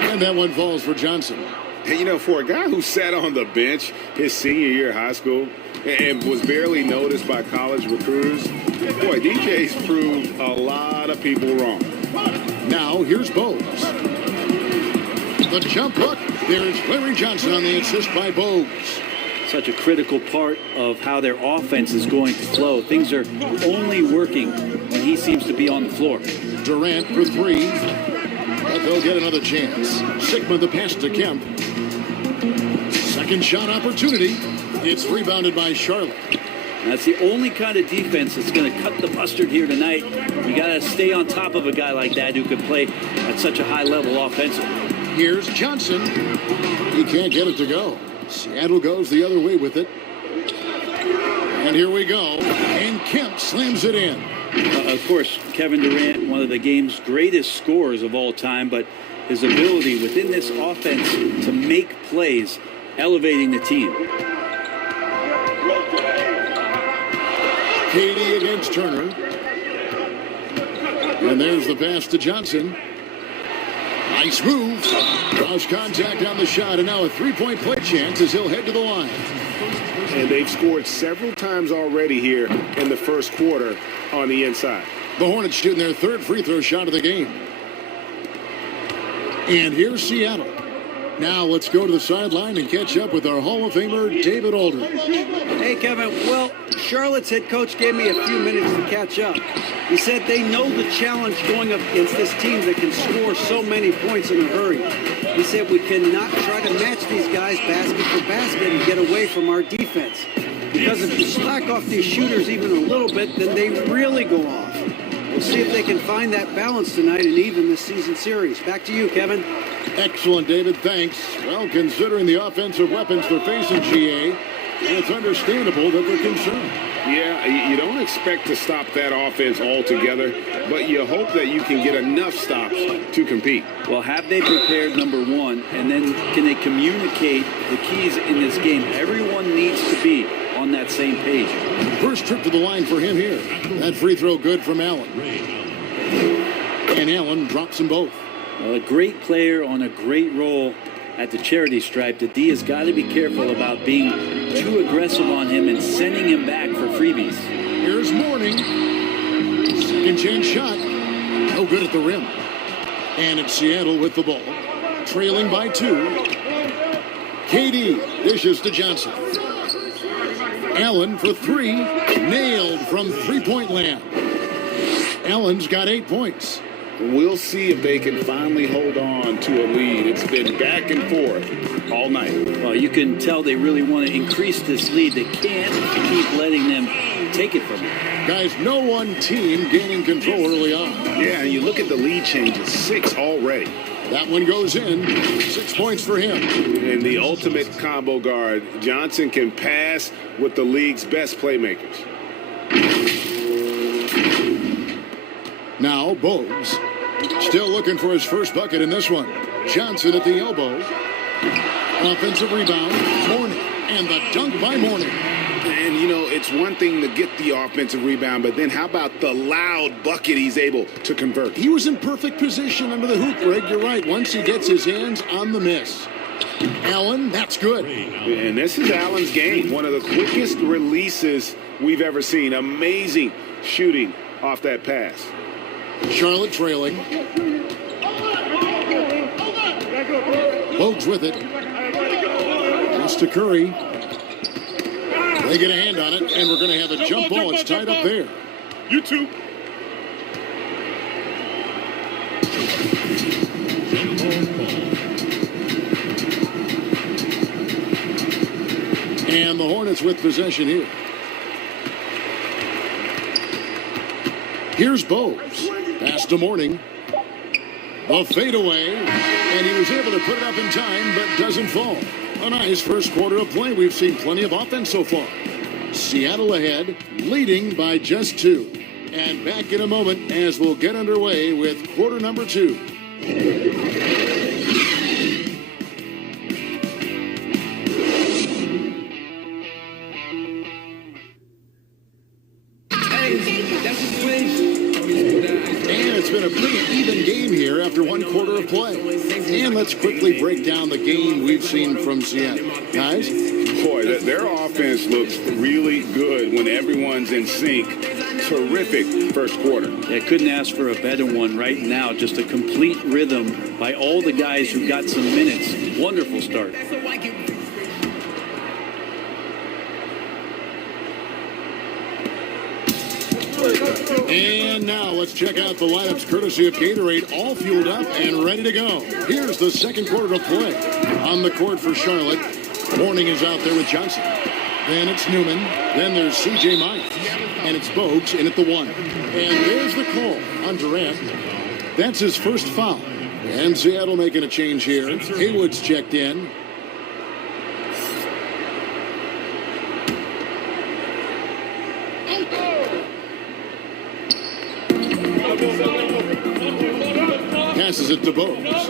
And that one falls for Johnson. Hey, you know, for a guy who sat on the bench his senior year of high school and was barely noticed by college recruiters, boy, DJ's proved a lot of people wrong. Now, here's Bogues. The jump hook. There's Larry Johnson on the assist by Bogues. Such a critical part of how their offense is going to flow. Things are only working when he seems to be on the floor. Durant for three. But they'll get another chance. Sigma the pass to Kemp. Second shot opportunity. It's rebounded by Charlotte. That's the only kind of defense that's going to cut the mustard here tonight. You got to stay on top of a guy like that who can play at such a high level offensively. Here's Johnson. He can't get it to go. Seattle goes the other way with it. And here we go. And Kemp slams it in. Of course, Kevin Durant, one of the game's greatest scorers of all time, but his ability within this offense to make plays, elevating the team. KD against Turner. And there's the pass to Johnson. Nice move. Draws contact on the shot, and now a three-point play chance as he'll head to the line. And they've scored several times already here in the first quarter on the inside. The Hornets shooting their third free throw shot of the game. And here's Seattle. Now let's go to the sideline and catch up with our Hall of Famer, David Aldridge. Hey, Kevin. Well, Charlotte's head coach gave me a few minutes to catch up. He said they know the challenge going up against this team that can score so many points in a hurry. He said we cannot try to match these guys basket for basket and get away from our defense. Because if you slack off these shooters even a little bit, then they really go off. We'll see if they can find that balance tonight and even this season series. Back to you, Kevin. Excellent, David. Thanks. Well, considering the offensive weapons they're facing, GA, it's understandable that they're concerned. Yeah, you don't expect to stop that offense altogether, but you hope that you can get enough stops to compete. Well, have they prepared, number one, and then can they communicate the keys in this game? Everyone needs to be on that same page. First trip to the line for him here. That free throw good from Allen. And Allen drops them both. Well, a great player on a great role at the charity stripe. The D has got to be careful about being too aggressive on him and sending him back for freebies. Here's Mourning. Second chance shot. No good at the rim. And it's Seattle with the ball. Trailing by 2. KD dishes to Johnson. Allen for 3. Nailed from three-point land. Allen's got 8 points. We'll see if they can finally hold on to a lead. It's been back and forth all night. Well, you can tell they really want to increase this lead. They can't keep letting them take it from them. Guys, no one team gaining control early on. Yeah, and you look at the lead changes, 6 already. That one goes in. 6 points for him. And the ultimate combo guard, Johnson can pass with the league's best playmakers. Now, Bogues still looking for his first bucket in this one. Johnson at the elbow. Offensive rebound. Mourning. And the dunk by Mourning. And, you know, it's one thing to get the offensive rebound, but then how about the loud bucket he's able to convert? He was in perfect position under the hoop, Greg. You're right. Once he gets his hands on the miss. Allen, that's good. And this is Allen's game. One of the quickest releases we've ever seen. Amazing shooting off that pass. Charlotte trailing. Bogues with it. Pass to Curry. They get a hand on it, and we're going to have a jump ball. It's tied up there. You two. And the Hornets with possession here. Here's Bogues. Pass to Mourning. The fadeaway. And he was able to put it up in time, but doesn't fall. A nice first quarter of play. We've seen plenty of offense so far. Seattle ahead, leading by just 2. And back in a moment as we'll get underway with quarter number 2. And it's been a pretty even game here after one quarter of play. And let's quickly break down the game we've seen from Seattle. Guys? Boy, their offense looks really good when everyone's in sync. Terrific first quarter. They couldn't ask for a better one right now. Just a complete rhythm by all the guys who got some minutes. Wonderful start. And now let's check out the lineups courtesy of Gatorade, all fueled up and ready to go. Here's the second quarter of play. On the court for Charlotte, Mourning is out there with Johnson. Then it's Newman. Then there's C.J. Miles. And it's Bogues in at the 1. And there's the call on Durant. That's his first foul. And Seattle making a change here. Haywood's checked in. Passes it to Bogues.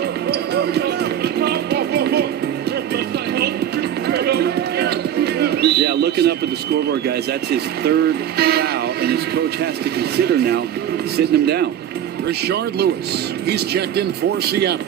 Yeah, looking up at the scoreboard, guys, that's his third foul, and his coach has to consider now sitting him down. Rashard Lewis. He's checked in for Seattle.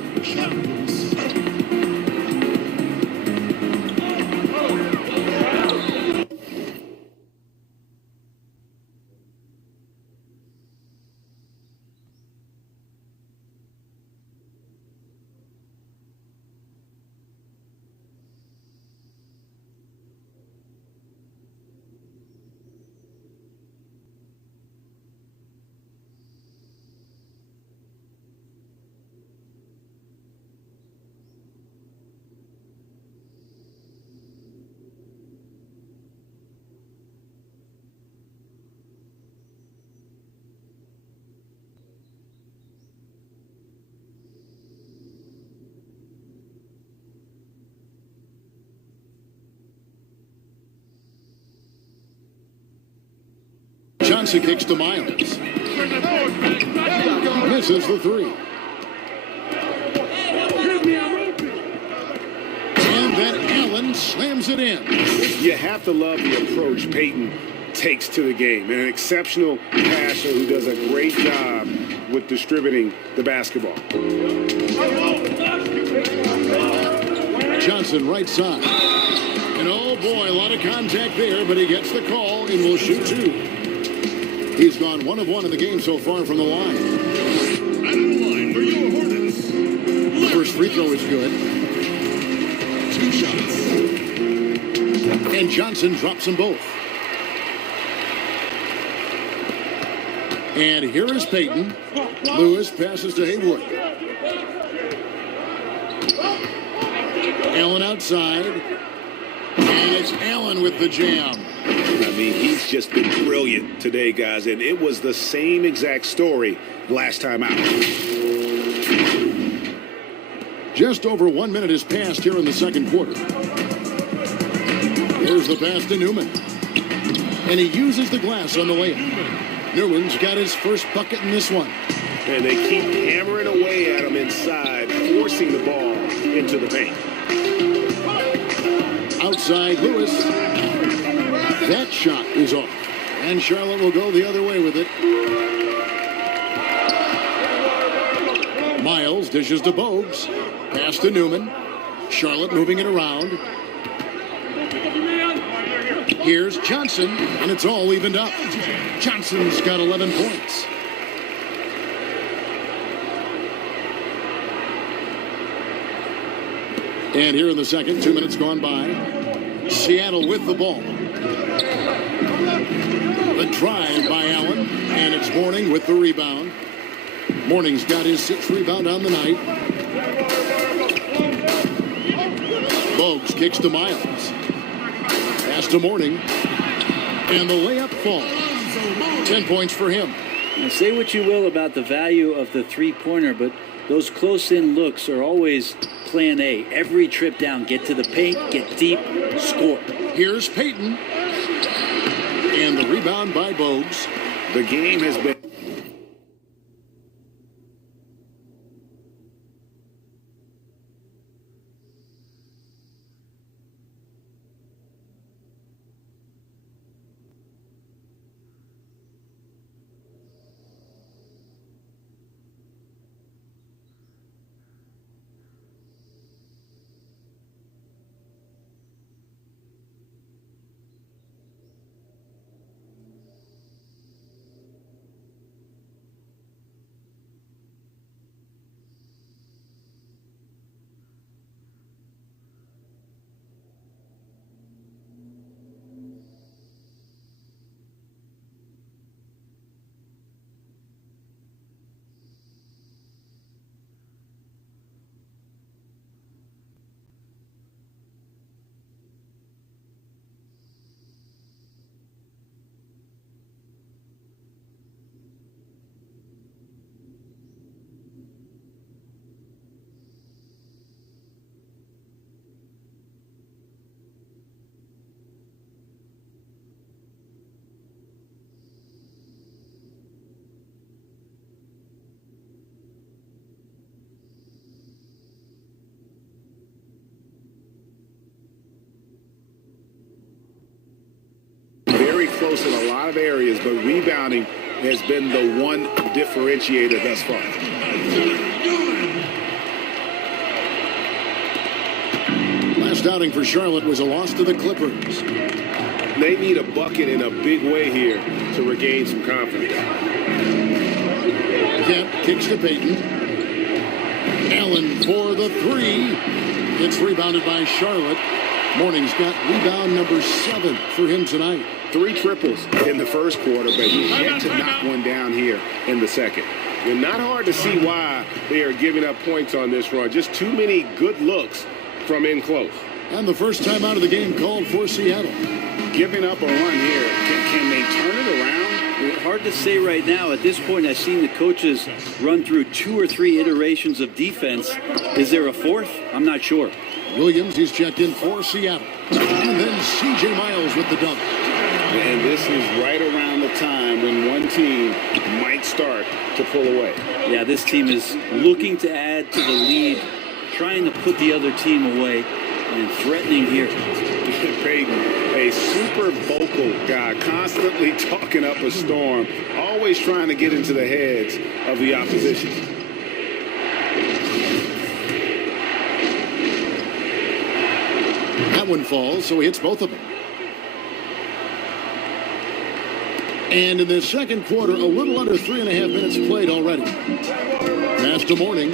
Johnson kicks to Miles. Misses the 3. And then Allen slams it in. You have to love the approach Peyton takes to the game. And an exceptional passer who does a great job with distributing the basketball. Johnson right side. And oh boy, a lot of contact there, but he gets the call and will shoot 2. He's gone 1 of 1 in the game so far from the line. And on the line for your Hornets. The first free throw is good. 2 shots. And Johnson drops them both. And here is Peyton. Lewis passes to Haywood. Allen outside. And it's Allen with the jam. I mean, he's just been brilliant today, guys, and it was the same exact story last time out. Just over 1 minute has passed here in the second quarter. Here's the pass to Newman. And he uses the glass on the layup. Newman's got his first bucket in this one. And they keep hammering away at him inside, forcing the ball into the paint. Outside, Lewis. That shot is off. And Charlotte will go the other way with it. Miles dishes to Bogues. Pass to Newman. Charlotte moving it around. Here's Johnson, and it's all evened up. Johnson's got 11 points. And here in the second, 2 minutes gone by. Seattle with the ball. The drive by Allen, and it's Mourning with the rebound. Mourning's got his 6th rebound on the night. Bogues kicks to Miles. Pass to Mourning. And the layup falls. 10 points for him. Now, say what you will about the value of the three-pointer, but those close-in looks are always plan A. Every trip down, get to the paint, get deep, score. Here's Peyton. And the rebound by Bogues. The game has been... close in a lot of areas, but rebounding has been the one differentiator thus far. Last outing for Charlotte was a loss to the Clippers. They need a bucket in a big way here to regain some confidence. Kemp kicks to Payton. Allen for the three. It's rebounded by Charlotte. Morning's got rebound number 7 for him tonight. 3 triples in the first quarter, but he's yet to knock one down here in the second. And not hard to see why they are giving up points on this run. Just too many good looks from in close. And the first time out of the game called for Seattle. Giving up a run here. Can they turn it around? Hard to say right now. At this point, I've seen the coaches run through 2 or 3 iterations of defense. Is there a fourth? I'm not sure. Williams, he's checked in for Seattle. And then C.J. Miles with the dunk. And this is right around the time when one team might start to pull away. Yeah, this team is looking to add to the lead, trying to put the other team away, and threatening here. Payton, a super vocal guy, constantly talking up a storm, always trying to get into the heads of the opposition. That one falls, so he hits both of them. And in the second quarter, a little under 3.5 minutes played already. Pass to Morning.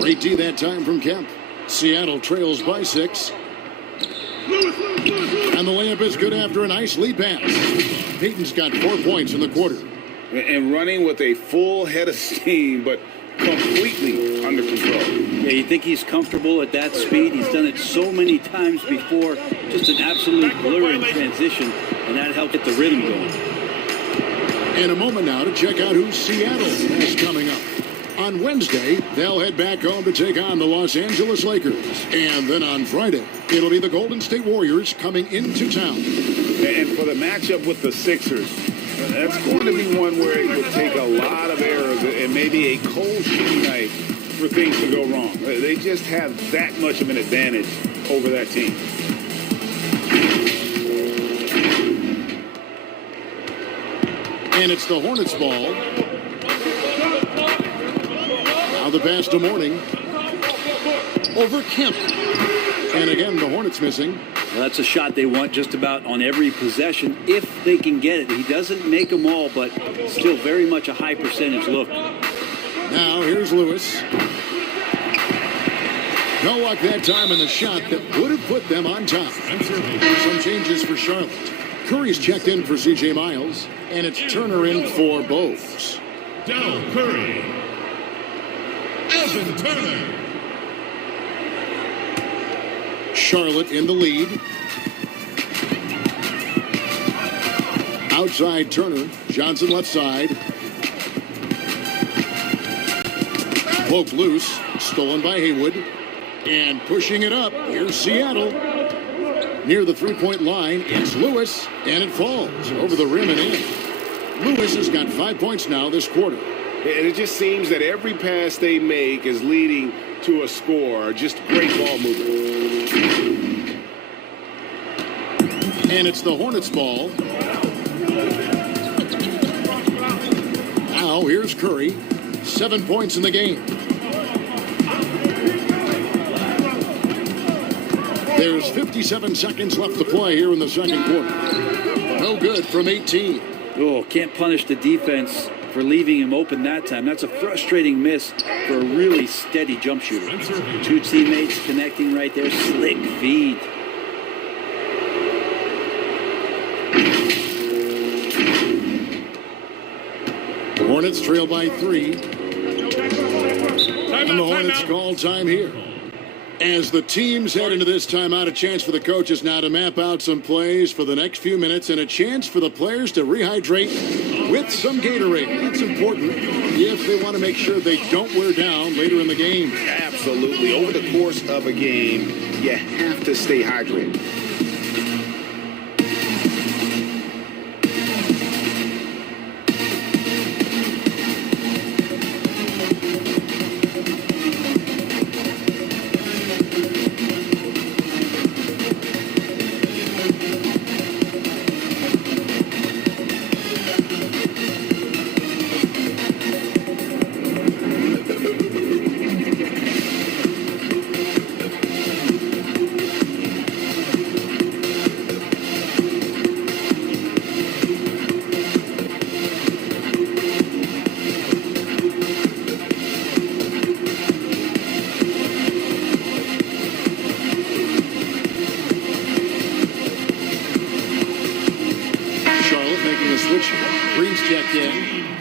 Great D that time from Kemp. Seattle trails by 6. And the layup is good after a nice lead pass. Payton's got 4 points in the quarter. And running with a full head of steam, but completely under control. Yeah, you think he's comfortable at that speed? He's done it so many times before. Just an absolute blur in transition, and that helped get the rhythm going. And a moment now to check out who Seattle has coming up. On Wednesday, they'll head back home to take on the Los Angeles Lakers. And then on Friday, it'll be the Golden State Warriors coming into town. And for the matchup with the Sixers, that's going to be one where it would take a lot of errors and maybe a cold shooting night for things to go wrong. They just have that much of an advantage over that team. And it's the Hornets ball. Now the pass to Morning. Over Kemp. And again, the Hornets missing. Well, that's a shot they want just about on every possession if they can get it. He doesn't make them all, but still very much a high percentage look. Now here's Lewis. No luck that time in the shot that would have put them on top. Some changes for Charlotte. Curry's checked in for C.J. Miles, and it's Turner in for Bowes. Dell Curry. Evan Turner. Charlotte in the lead. Outside Turner. Johnson left side. Poked loose. Stolen by Haywood. And pushing it up. Here's Seattle. Near the three-point line, it's Lewis. And it falls over the rim and in. Lewis has got 5 points now this quarter. And it just seems that every pass they make is leading to a score. Just great ball movement. And it's the Hornets ball. Now here's Curry. 7 points in the game. There's 57 seconds left to play here in the second quarter. No good from 18. Oh, can't punish the defense for leaving him open that time. That's a frustrating miss for a really steady jump shooter. 2 teammates connecting right there. Slick feed. Hornets trail by 3. And the Hornets call time here. As the teams head into this timeout, a chance for the coaches now to map out some plays for the next few minutes and a chance for the players to rehydrate with some Gatorade. That's important if they want to make sure they don't wear down later in the game. Absolutely. Over the course of a game, you have to stay hydrated.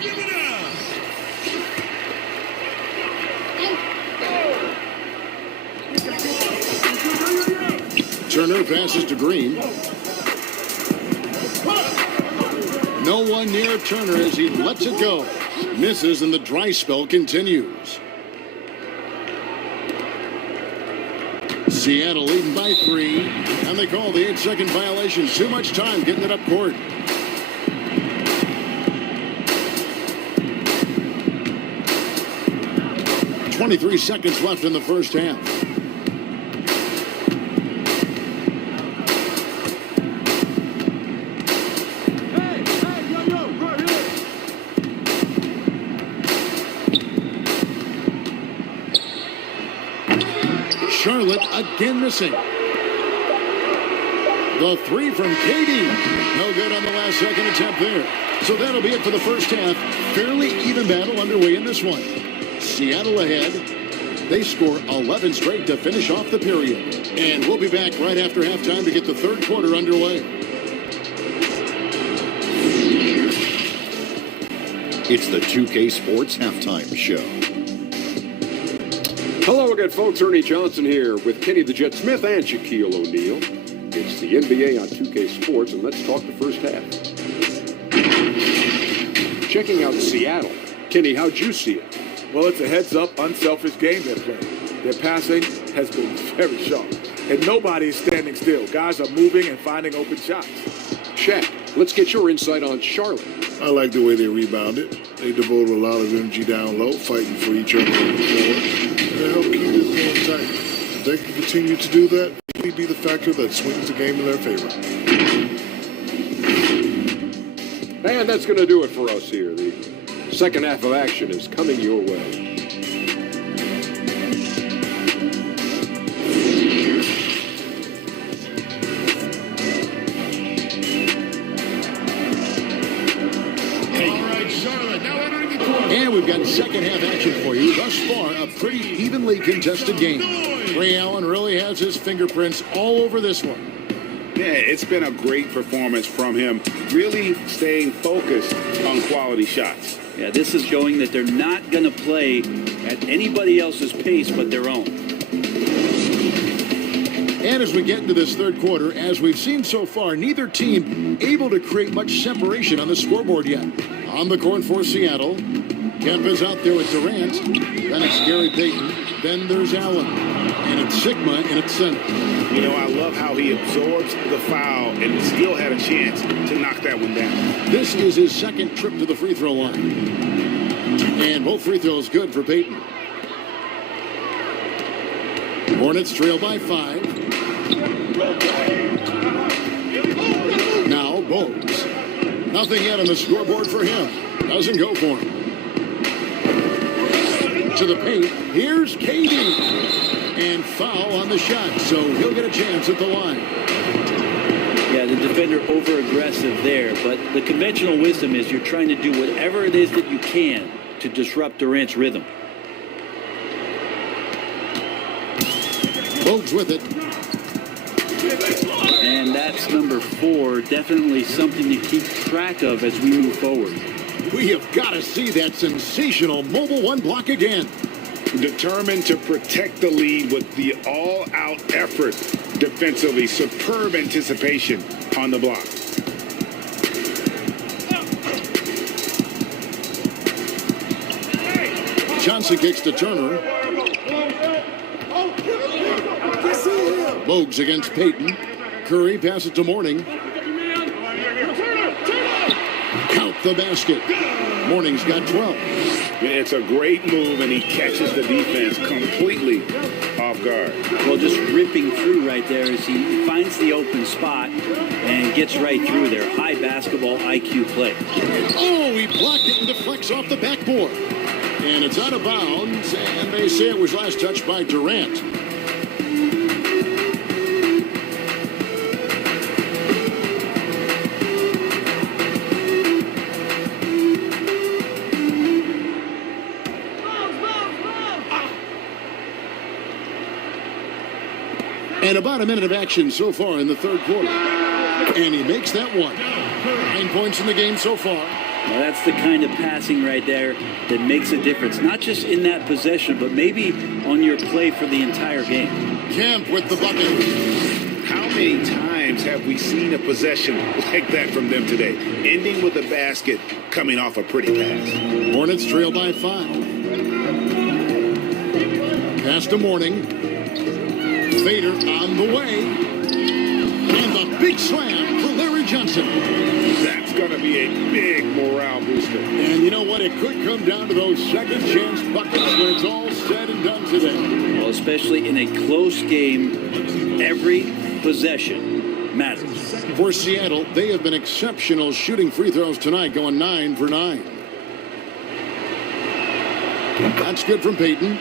Give it up. Turner passes to Green. No one near Turner as he lets it go. Misses and the dry spell continues. Seattle leading by 3. And they call the 8-second violation. Too much time getting it up court. .23 seconds left in the first half. Charlotte again missing. The 3 from Katie. No good on the last second attempt there. So that'll be it for the first half. Fairly even battle underway in this one. Seattle ahead. They score 11 straight to finish off the period. And we'll be back right after halftime to get the third quarter underway. It's the 2K Sports Halftime Show. Hello again, folks. Ernie Johnson here with Kenny the Jet Smith and Shaquille O'Neal. It's the NBA on 2K Sports, and let's talk the first half. Checking out Seattle. Kenny, how'd you see it? Well, it's a heads-up, unselfish game they're playing. Their passing has been very sharp, and nobody is standing still. Guys are moving and finding open shots. Shaq, let's get your insight on Charlotte. I like the way they rebounded. They devoted a lot of energy down low, fighting for each other on the floor. And they help keep this game tight. If they can continue to do that, it may be the factor that swings the game in their favor. And that's going to do it for us here. The second half of action is coming your way. And we've got second half action for you. Thus far, a pretty evenly contested game. Ray Allen really has his fingerprints all over this one. Yeah, it's been a great performance from him, really staying focused on quality shots. Yeah, this is showing that they're not going to play at anybody else's pace but their own. And as we get into this third quarter, as we've seen so far, neither team able to create much separation on the scoreboard yet. On the court for Seattle, Kemba's out there with Durant. Then it's Gary Payton. Then there's Allen. And it's Sigma in its center. You know, I love how he absorbs the foul and still had a chance to knock that one down. This is his second trip to the free throw line. And both free throws good for Payton. Hornets trail by 5. Now Bogues. Nothing yet on the scoreboard for him. Doesn't go for him. To the paint. Here's KD. And foul on the shot, so he'll get a chance at the line. Yeah, the defender over-aggressive there, but the conventional wisdom is you're trying to do whatever it is that you can to disrupt Durant's rhythm. Bogues with it. And that's number 4, definitely something to keep track of as we move forward. We have got to see that sensational mobile one block again. Determined to protect the lead with the all-out effort defensively. Superb anticipation on the block. Johnson kicks to Turner. Bogues against Payton. Curry passes to Mourning. Count the basket. Mourning's got 12. It's a great move, and he catches the defense completely off guard. Well, just ripping through right there as he finds the open spot and gets right through there. High basketball IQ play. Oh, he blocked it and deflects off the backboard. And it's out of bounds, and they say it was last touched by Durant. And about a minute of action so far in the third quarter. And he makes that one. 9 points in the game so far. Now that's the kind of passing right there that makes a difference, not just in that possession, but maybe on your play for the entire game. Kemp with the bucket. How many times have we seen a possession like that from them today? Ending with a basket, coming off a pretty pass. Hornets trail by 5. Pass to Mourning. Fader on the way. And the big slam for Larry Johnson. That's going to be a big morale booster. And you know what? It could come down to those second chance buckets when it's all said and done today. Well, especially in a close game, every possession matters. For Seattle, they have been exceptional shooting free throws tonight, going 9 for 9. That's good from Payton.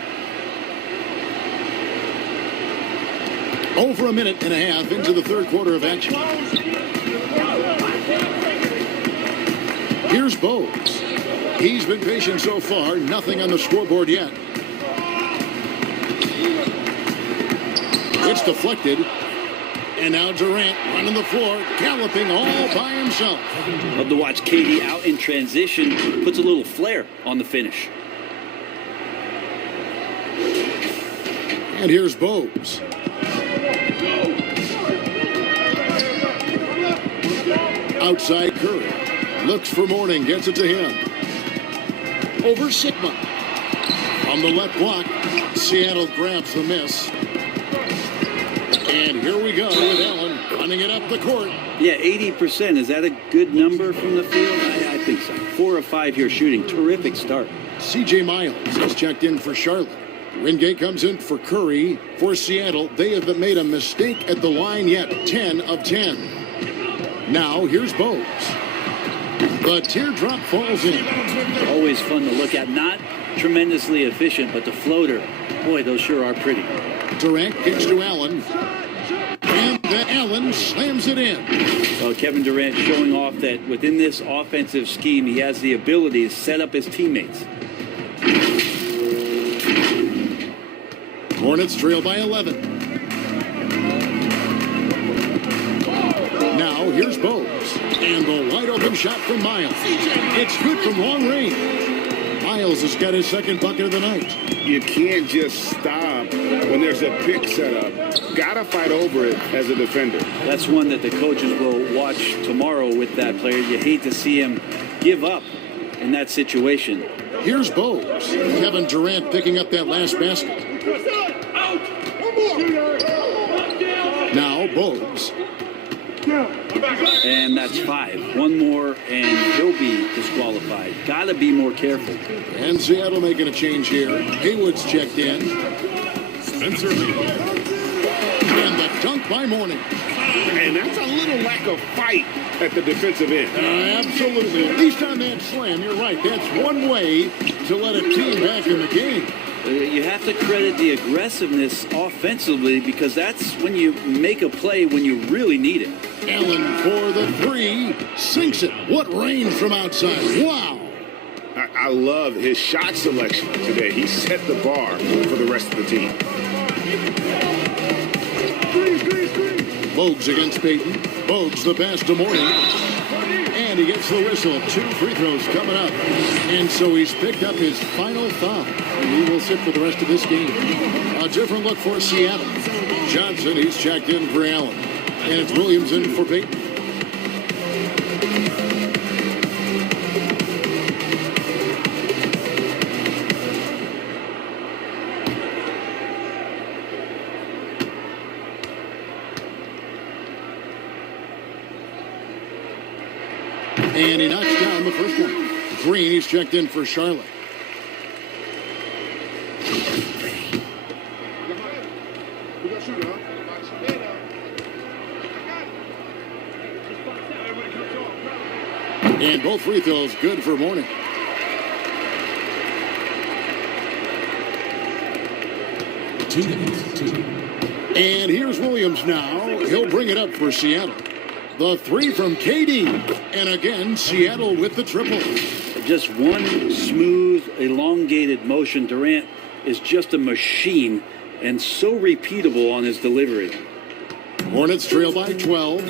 Over a minute and a half into the third quarter of action. Here's Bogues. He's been patient so far. Nothing on the scoreboard yet. It's deflected. And now Durant running the floor, galloping all by himself. Love to watch KD out in transition. Puts a little flair on the finish. And here's Bogues. Outside Curry. Looks for Mourning. Gets it to him. Over Sigma. On the left block. Seattle grabs the miss. And here we go with Allen running it up the court. Yeah, 80%. Is that a good number from the field? I think so. 4 of 5 here shooting. Terrific start. C.J. Miles has checked in for Charlotte. Wingate comes in for Curry. For Seattle, they have made a mistake at the line yet. 10 of 10. Now, here's Bogues. The teardrop falls in. Always fun to look at. Not tremendously efficient, but the floater, boy, those sure are pretty. Durant kicks to Allen. And then Allen slams it in. Well, Kevin Durant showing off that within this offensive scheme, he has the ability to set up his teammates. Hornets trail by 11. Now, here's Bogues. And the wide open shot from Miles. It's good from long range. Miles has got his second bucket of the night. You can't just stop when there's a pick set up. Gotta fight over it as a defender. That's one that the coaches will watch tomorrow with that player. You hate to see him give up in that situation. Here's Bogues. Kevin Durant picking up that last basket. Now Bogues. And that's 5. One more, and he'll be disqualified. Got to be more careful. And Seattle making a change here. Haywood's checked in. Spencer. And the dunk by Mourning. And that's a little lack of fight at the defensive end. Absolutely. At least on that slam, you're right. That's one way to let a team back in the game. You have to credit the aggressiveness offensively because that's when you make a play when you really need it. Allen for the 3. Sinks it. What range from outside. Wow. I love his shot selection today. He set the bar for the rest of the team. Bogues against Payton. Bogues the pass to Mourning. And he gets the whistle. 2 free throws coming up. And so he's picked up his final foul. And he will sit for the rest of this game. A different look for Seattle. Johnson, he's checked in for Allen. And it's Williams in for Payton. And he knocks down the first one. Green, he's checked in for Charlotte. And both free throws good for Mourning. And here's Williams now. He'll bring it up for Seattle. The 3 from KD. And again, Seattle with the triple. Just one smooth, elongated motion. Durant is just a machine and so repeatable on his delivery. Hornets trail by 12.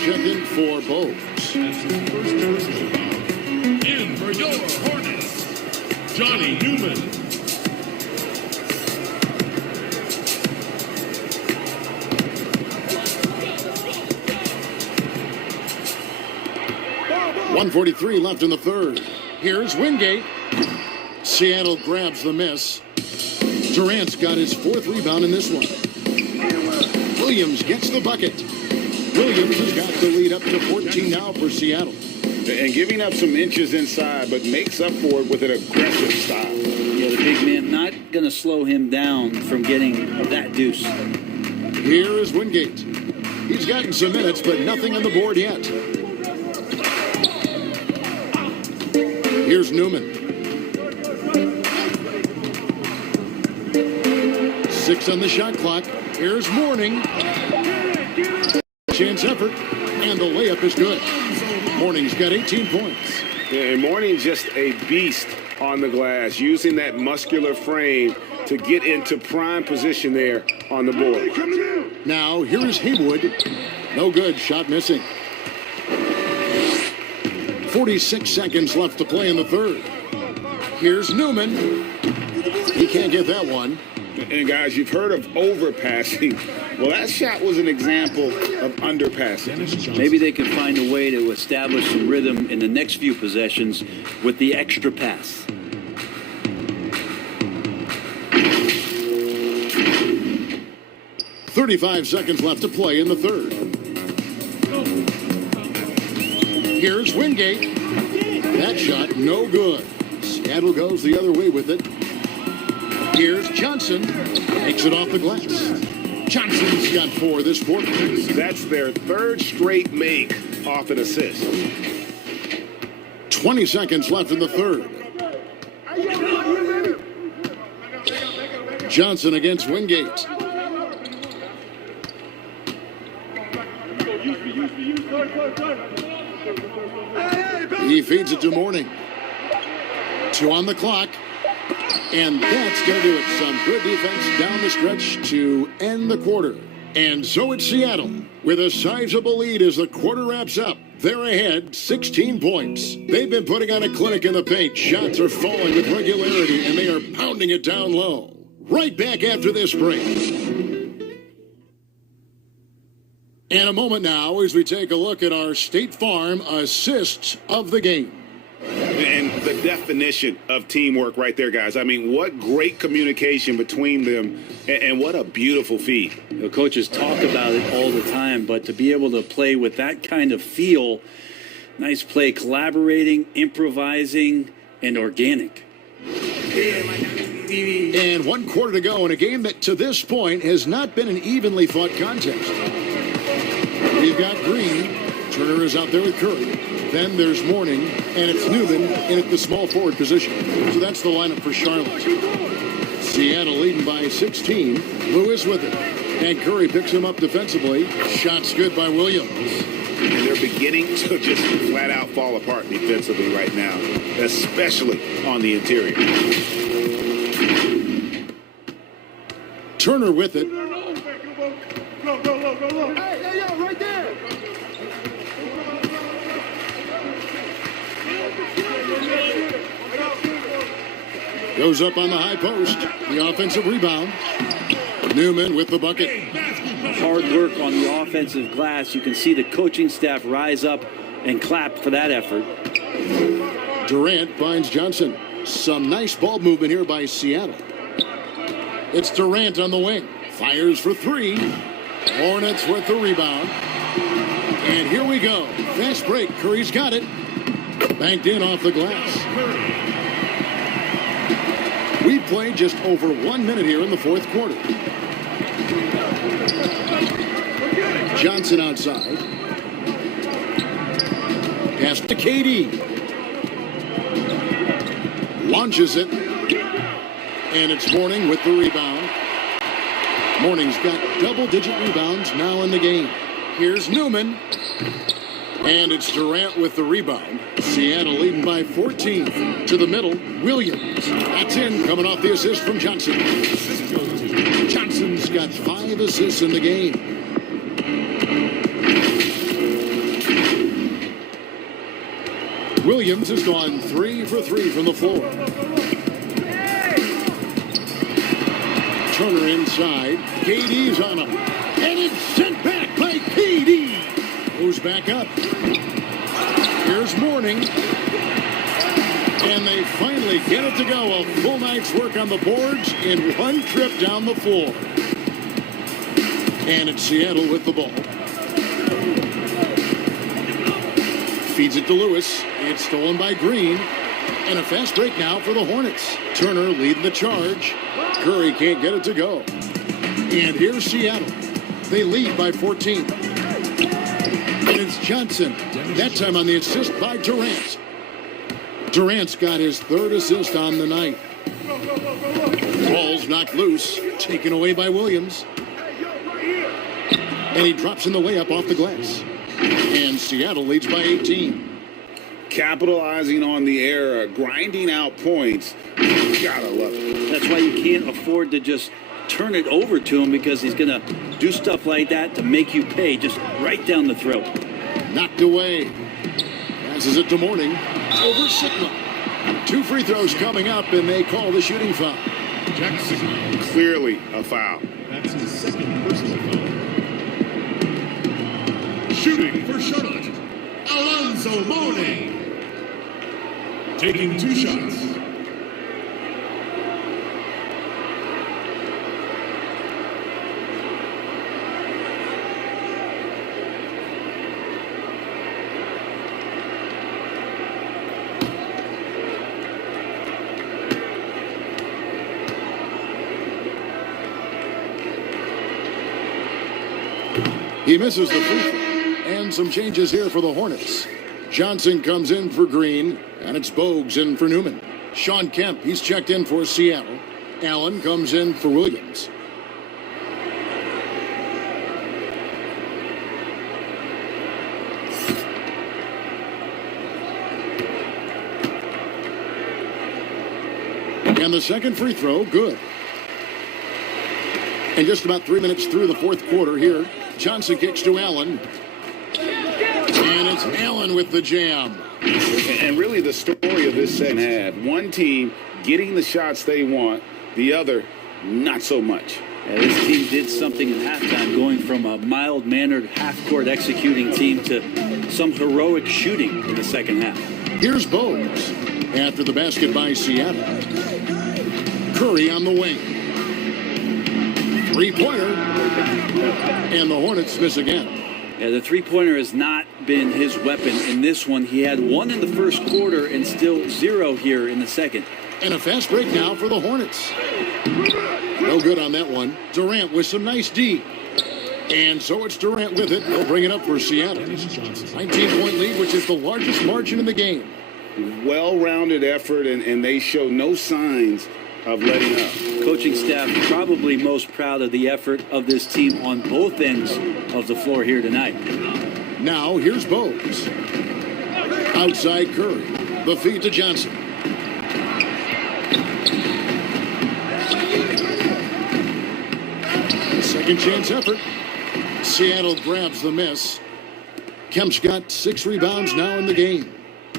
check in for both. In for your Hornets, Johnny Newman. .143 left in the third. Here's Wingate. Seattle grabs the miss. Durant's got his fourth rebound in this one. Williams gets the bucket. Williams has got the lead up to 14 now for Seattle. And giving up some inches inside, but makes up for it with an aggressive style. Yeah, the big man not going to slow him down from getting that deuce. Here is Wingate. He's gotten some minutes, but nothing on the board yet. Here's Newman. 6 on the shot clock. Here's Mourning. Chance effort, and the layup is good. Mourning's got 18 points. Yeah, and Mourning's just a beast on the glass, using that muscular frame to get into prime position there on the board. Now, here is Haywood. No good, shot missing. 46 seconds left to play in the third. Here's Newman. He can't get that one. And guys, you've heard of overpassing. Well, that shot was an example of underpassing. Maybe they can find a way to establish some rhythm in the next few possessions with the extra pass. .35 seconds left to play in the third. Here's Wingate. That shot, no good. Seattle goes the other way with it. Here's Johnson. Takes it off the glass. Johnson's got 4 this quarter. That's their third straight make off an assist. 20 seconds left in the third. Johnson against Wingate. He feeds it to Mourning. 2 on the clock. And that's going to do it. Some good defense down the stretch to end the quarter. And so it's Seattle with a sizable lead as the quarter wraps up. They're ahead 16 points. They've been putting on a clinic in the paint. Shots are falling with regularity, and they are pounding it down low. Right back after this break. In a moment now as we take a look at our State Farm assists of the game. And the definition of teamwork right there, guys. I mean, what great communication between them, and what a beautiful feed. You know, coaches talk about it all the time, but to be able to play with that kind of feel, nice play, collaborating, improvising, and organic. And 1 quarter to go in a game that to this point has not been an evenly fought contest. We've got Green. Turner is out there with Curry. Then there's Mourning, and it's Newman in at the small forward position. So that's the lineup for Charlotte. Seattle leading by 16. Lewis with it. And Curry picks him up defensively. Shots good by Williams. And they're beginning to just flat out fall apart defensively right now, especially on the interior. Turner with it. Right there. Goes up on the high post. The offensive rebound. Newman with the bucket. Hard work on the offensive glass. You can see the coaching staff rise up and clap for that effort. Durant finds Johnson. Some nice ball movement here by Seattle. It's Durant on the wing. Fires for 3. Hornets with the rebound. And here we go. Fast break. Curry's got it. Banked in off the glass. We've played just over 1 minute here in the fourth quarter. Johnson outside. Pass to KD. Launches it. And it's Mourning with the rebound. Mourning's got double-digit rebounds now in the game. Here's Newman. And it's Durant with the rebound. Seattle leading by 14. To the middle, Williams. That's in, coming off the assist from Johnson. Johnson's got 5 assists in the game. Williams has gone 3 for 3 from the floor. Turner inside. KD's on him. And it's sent back by KD. Goes back up. Here's Mourning. And they finally get it to go. A full night's work on the boards in one trip down the floor. And it's Seattle with the ball. Feeds it to Lewis. It's stolen by Green. And a fast break now for the Hornets. Turner leading the charge. Curry can't get it to go. And here's Seattle. They lead by 14. And it's Johnson. That time on the assist by Durant. Durant's got his third assist on the night. Ball's knocked loose. Taken away by Williams. And he drops in the layup off the glass. And Seattle leads by 18. Capitalizing on the error, grinding out points. You gotta love it. That's why you can't afford to just turn it over to him, because he's going to do stuff like that to make you pay just right down the throat. Knocked away. Passes it to Mourning. Over Sigma. 2 free throws coming up, and they call the shooting foul. Jackson. Clearly a foul. That's his second personal foul. Shooting for Charlotte, Alonzo Mourning. Taking 2 shots. He misses the free throw. And some changes here for the Hornets. Johnson comes in for Green, and it's Bogues in for Newman. Sean Kemp, he's checked in for Seattle. Allen comes in for Williams. And the second free throw, good. And just about 3 minutes through the fourth quarter here, Johnson kicks to Allen. And it's Allen with the jam. And really the story of this second half, one team getting the shots they want, the other not so much. This team did something at halftime, going from a mild-mannered half-court executing team to some heroic shooting in the second half. Here's Bogues after the basket by Seattle. Curry on the wing. Three-pointer. And the Hornets miss again. Yeah, the three-pointer has not been his weapon in this one. He had 1 in the first quarter and still 0 here in the second. And a fast break now for the Hornets. No good on that one. Durant with some nice D. And so it's Durant with it. They'll bring it up for Seattle. 19-point lead, which is the largest margin in the game. Well-rounded effort, and they show no signs of letting up. Coaching staff probably most proud of the effort of this team on both ends of the floor here tonight. Now here's Bogues. Outside Curry. The feed to Johnson. Second chance effort. Seattle grabs the miss. Kemp's got 6 rebounds now in the game.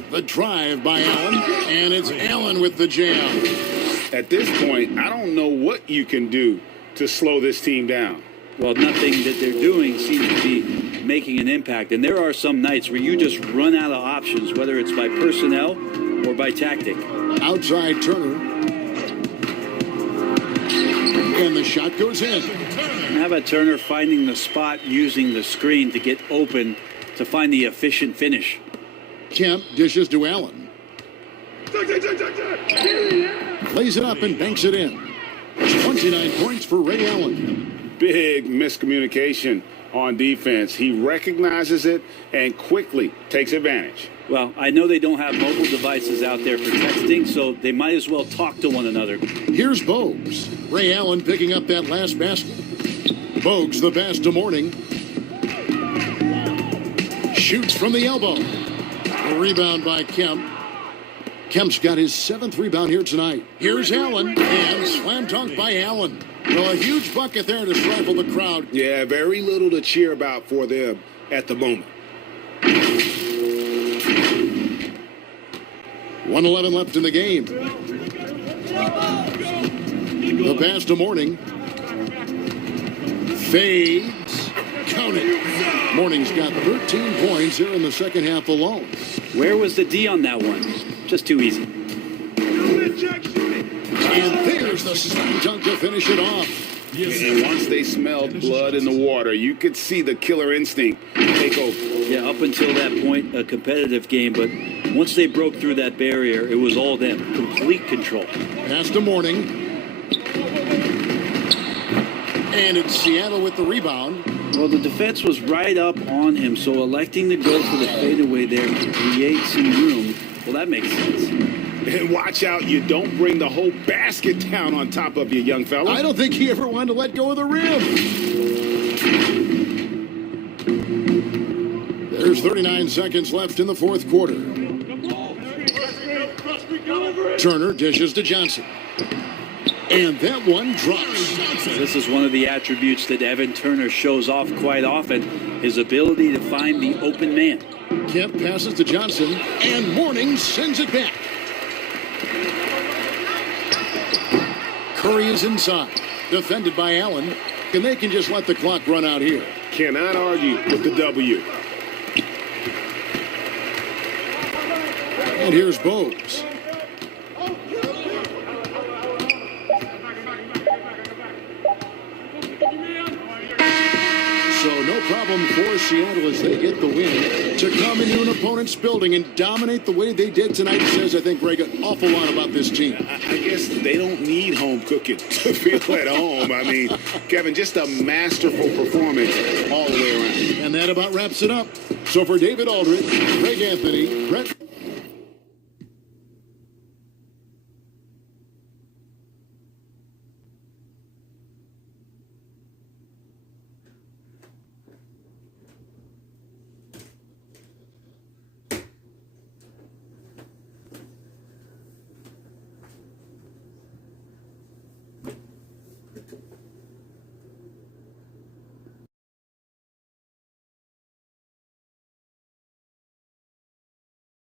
The drive by Allen, and it's Allen with the jam. At this point, I don't know what you can do to slow this team down. Well, nothing that they're doing seems to be making an impact. And there are some nights where you just run out of options, whether it's by personnel or by tactic. Outside Turner. And the shot goes in. And how about Turner finding the spot, using the screen to get open to find the efficient finish? Kemp dishes to Allen. Lays it up and banks it in. 29 points for Ray Allen. Big miscommunication on defense. He recognizes it and quickly takes advantage. Well, I know they don't have mobile devices out there for texting, so they might as well talk to one another. Here's Bogues. Ray Allen picking up that last basket. Bogues the pass to Mourning. Shoots from the elbow. A rebound by Kemp. Kemp's got his 7th rebound here tonight. Here's Allen, and slam dunk by Allen. Well, a huge bucket there to stifle the crowd. Yeah, very little to cheer about for them at the moment. 1:11 left in the game. The pass to Morning. Fades. Count it. Morning's got 13 points here in the second half alone. Where was the D on that one? Just too easy. And there's the slam dunk to finish it off. And once they smelled blood in the water, you could see the killer instinct take over. Yeah, up until that point, a competitive game, but once they broke through that barrier, it was all them. Complete control. Pass to Morning. And it's Seattle with the rebound. Well, the defense was right up on him, so electing to go for the fadeaway there to create some room, well, that makes sense. And watch out, you don't bring the whole basket down on top of you, young fella. I don't think he ever wanted to let go of the rim. There's 39 seconds left in the fourth quarter. Turner dishes to Johnson. And that one drops. This is one of the attributes that Evan Turner shows off quite often, his ability to find the open man. Kemp passes to Johnson, and Morning sends it back. Curry is inside, defended by Allen, and they can just let the clock run out here. Cannot argue with the W. And here's Bogues. So no problem for Seattle as they get the win to come into an opponent's building and dominate the way they did tonight. Says, I think, Greg, an awful lot about this team. I guess they don't need home cooking to feel at home. I mean, Kevin, just a masterful performance all the way around. And that about wraps it up. So for David Aldridge, Greg Anthony, Brett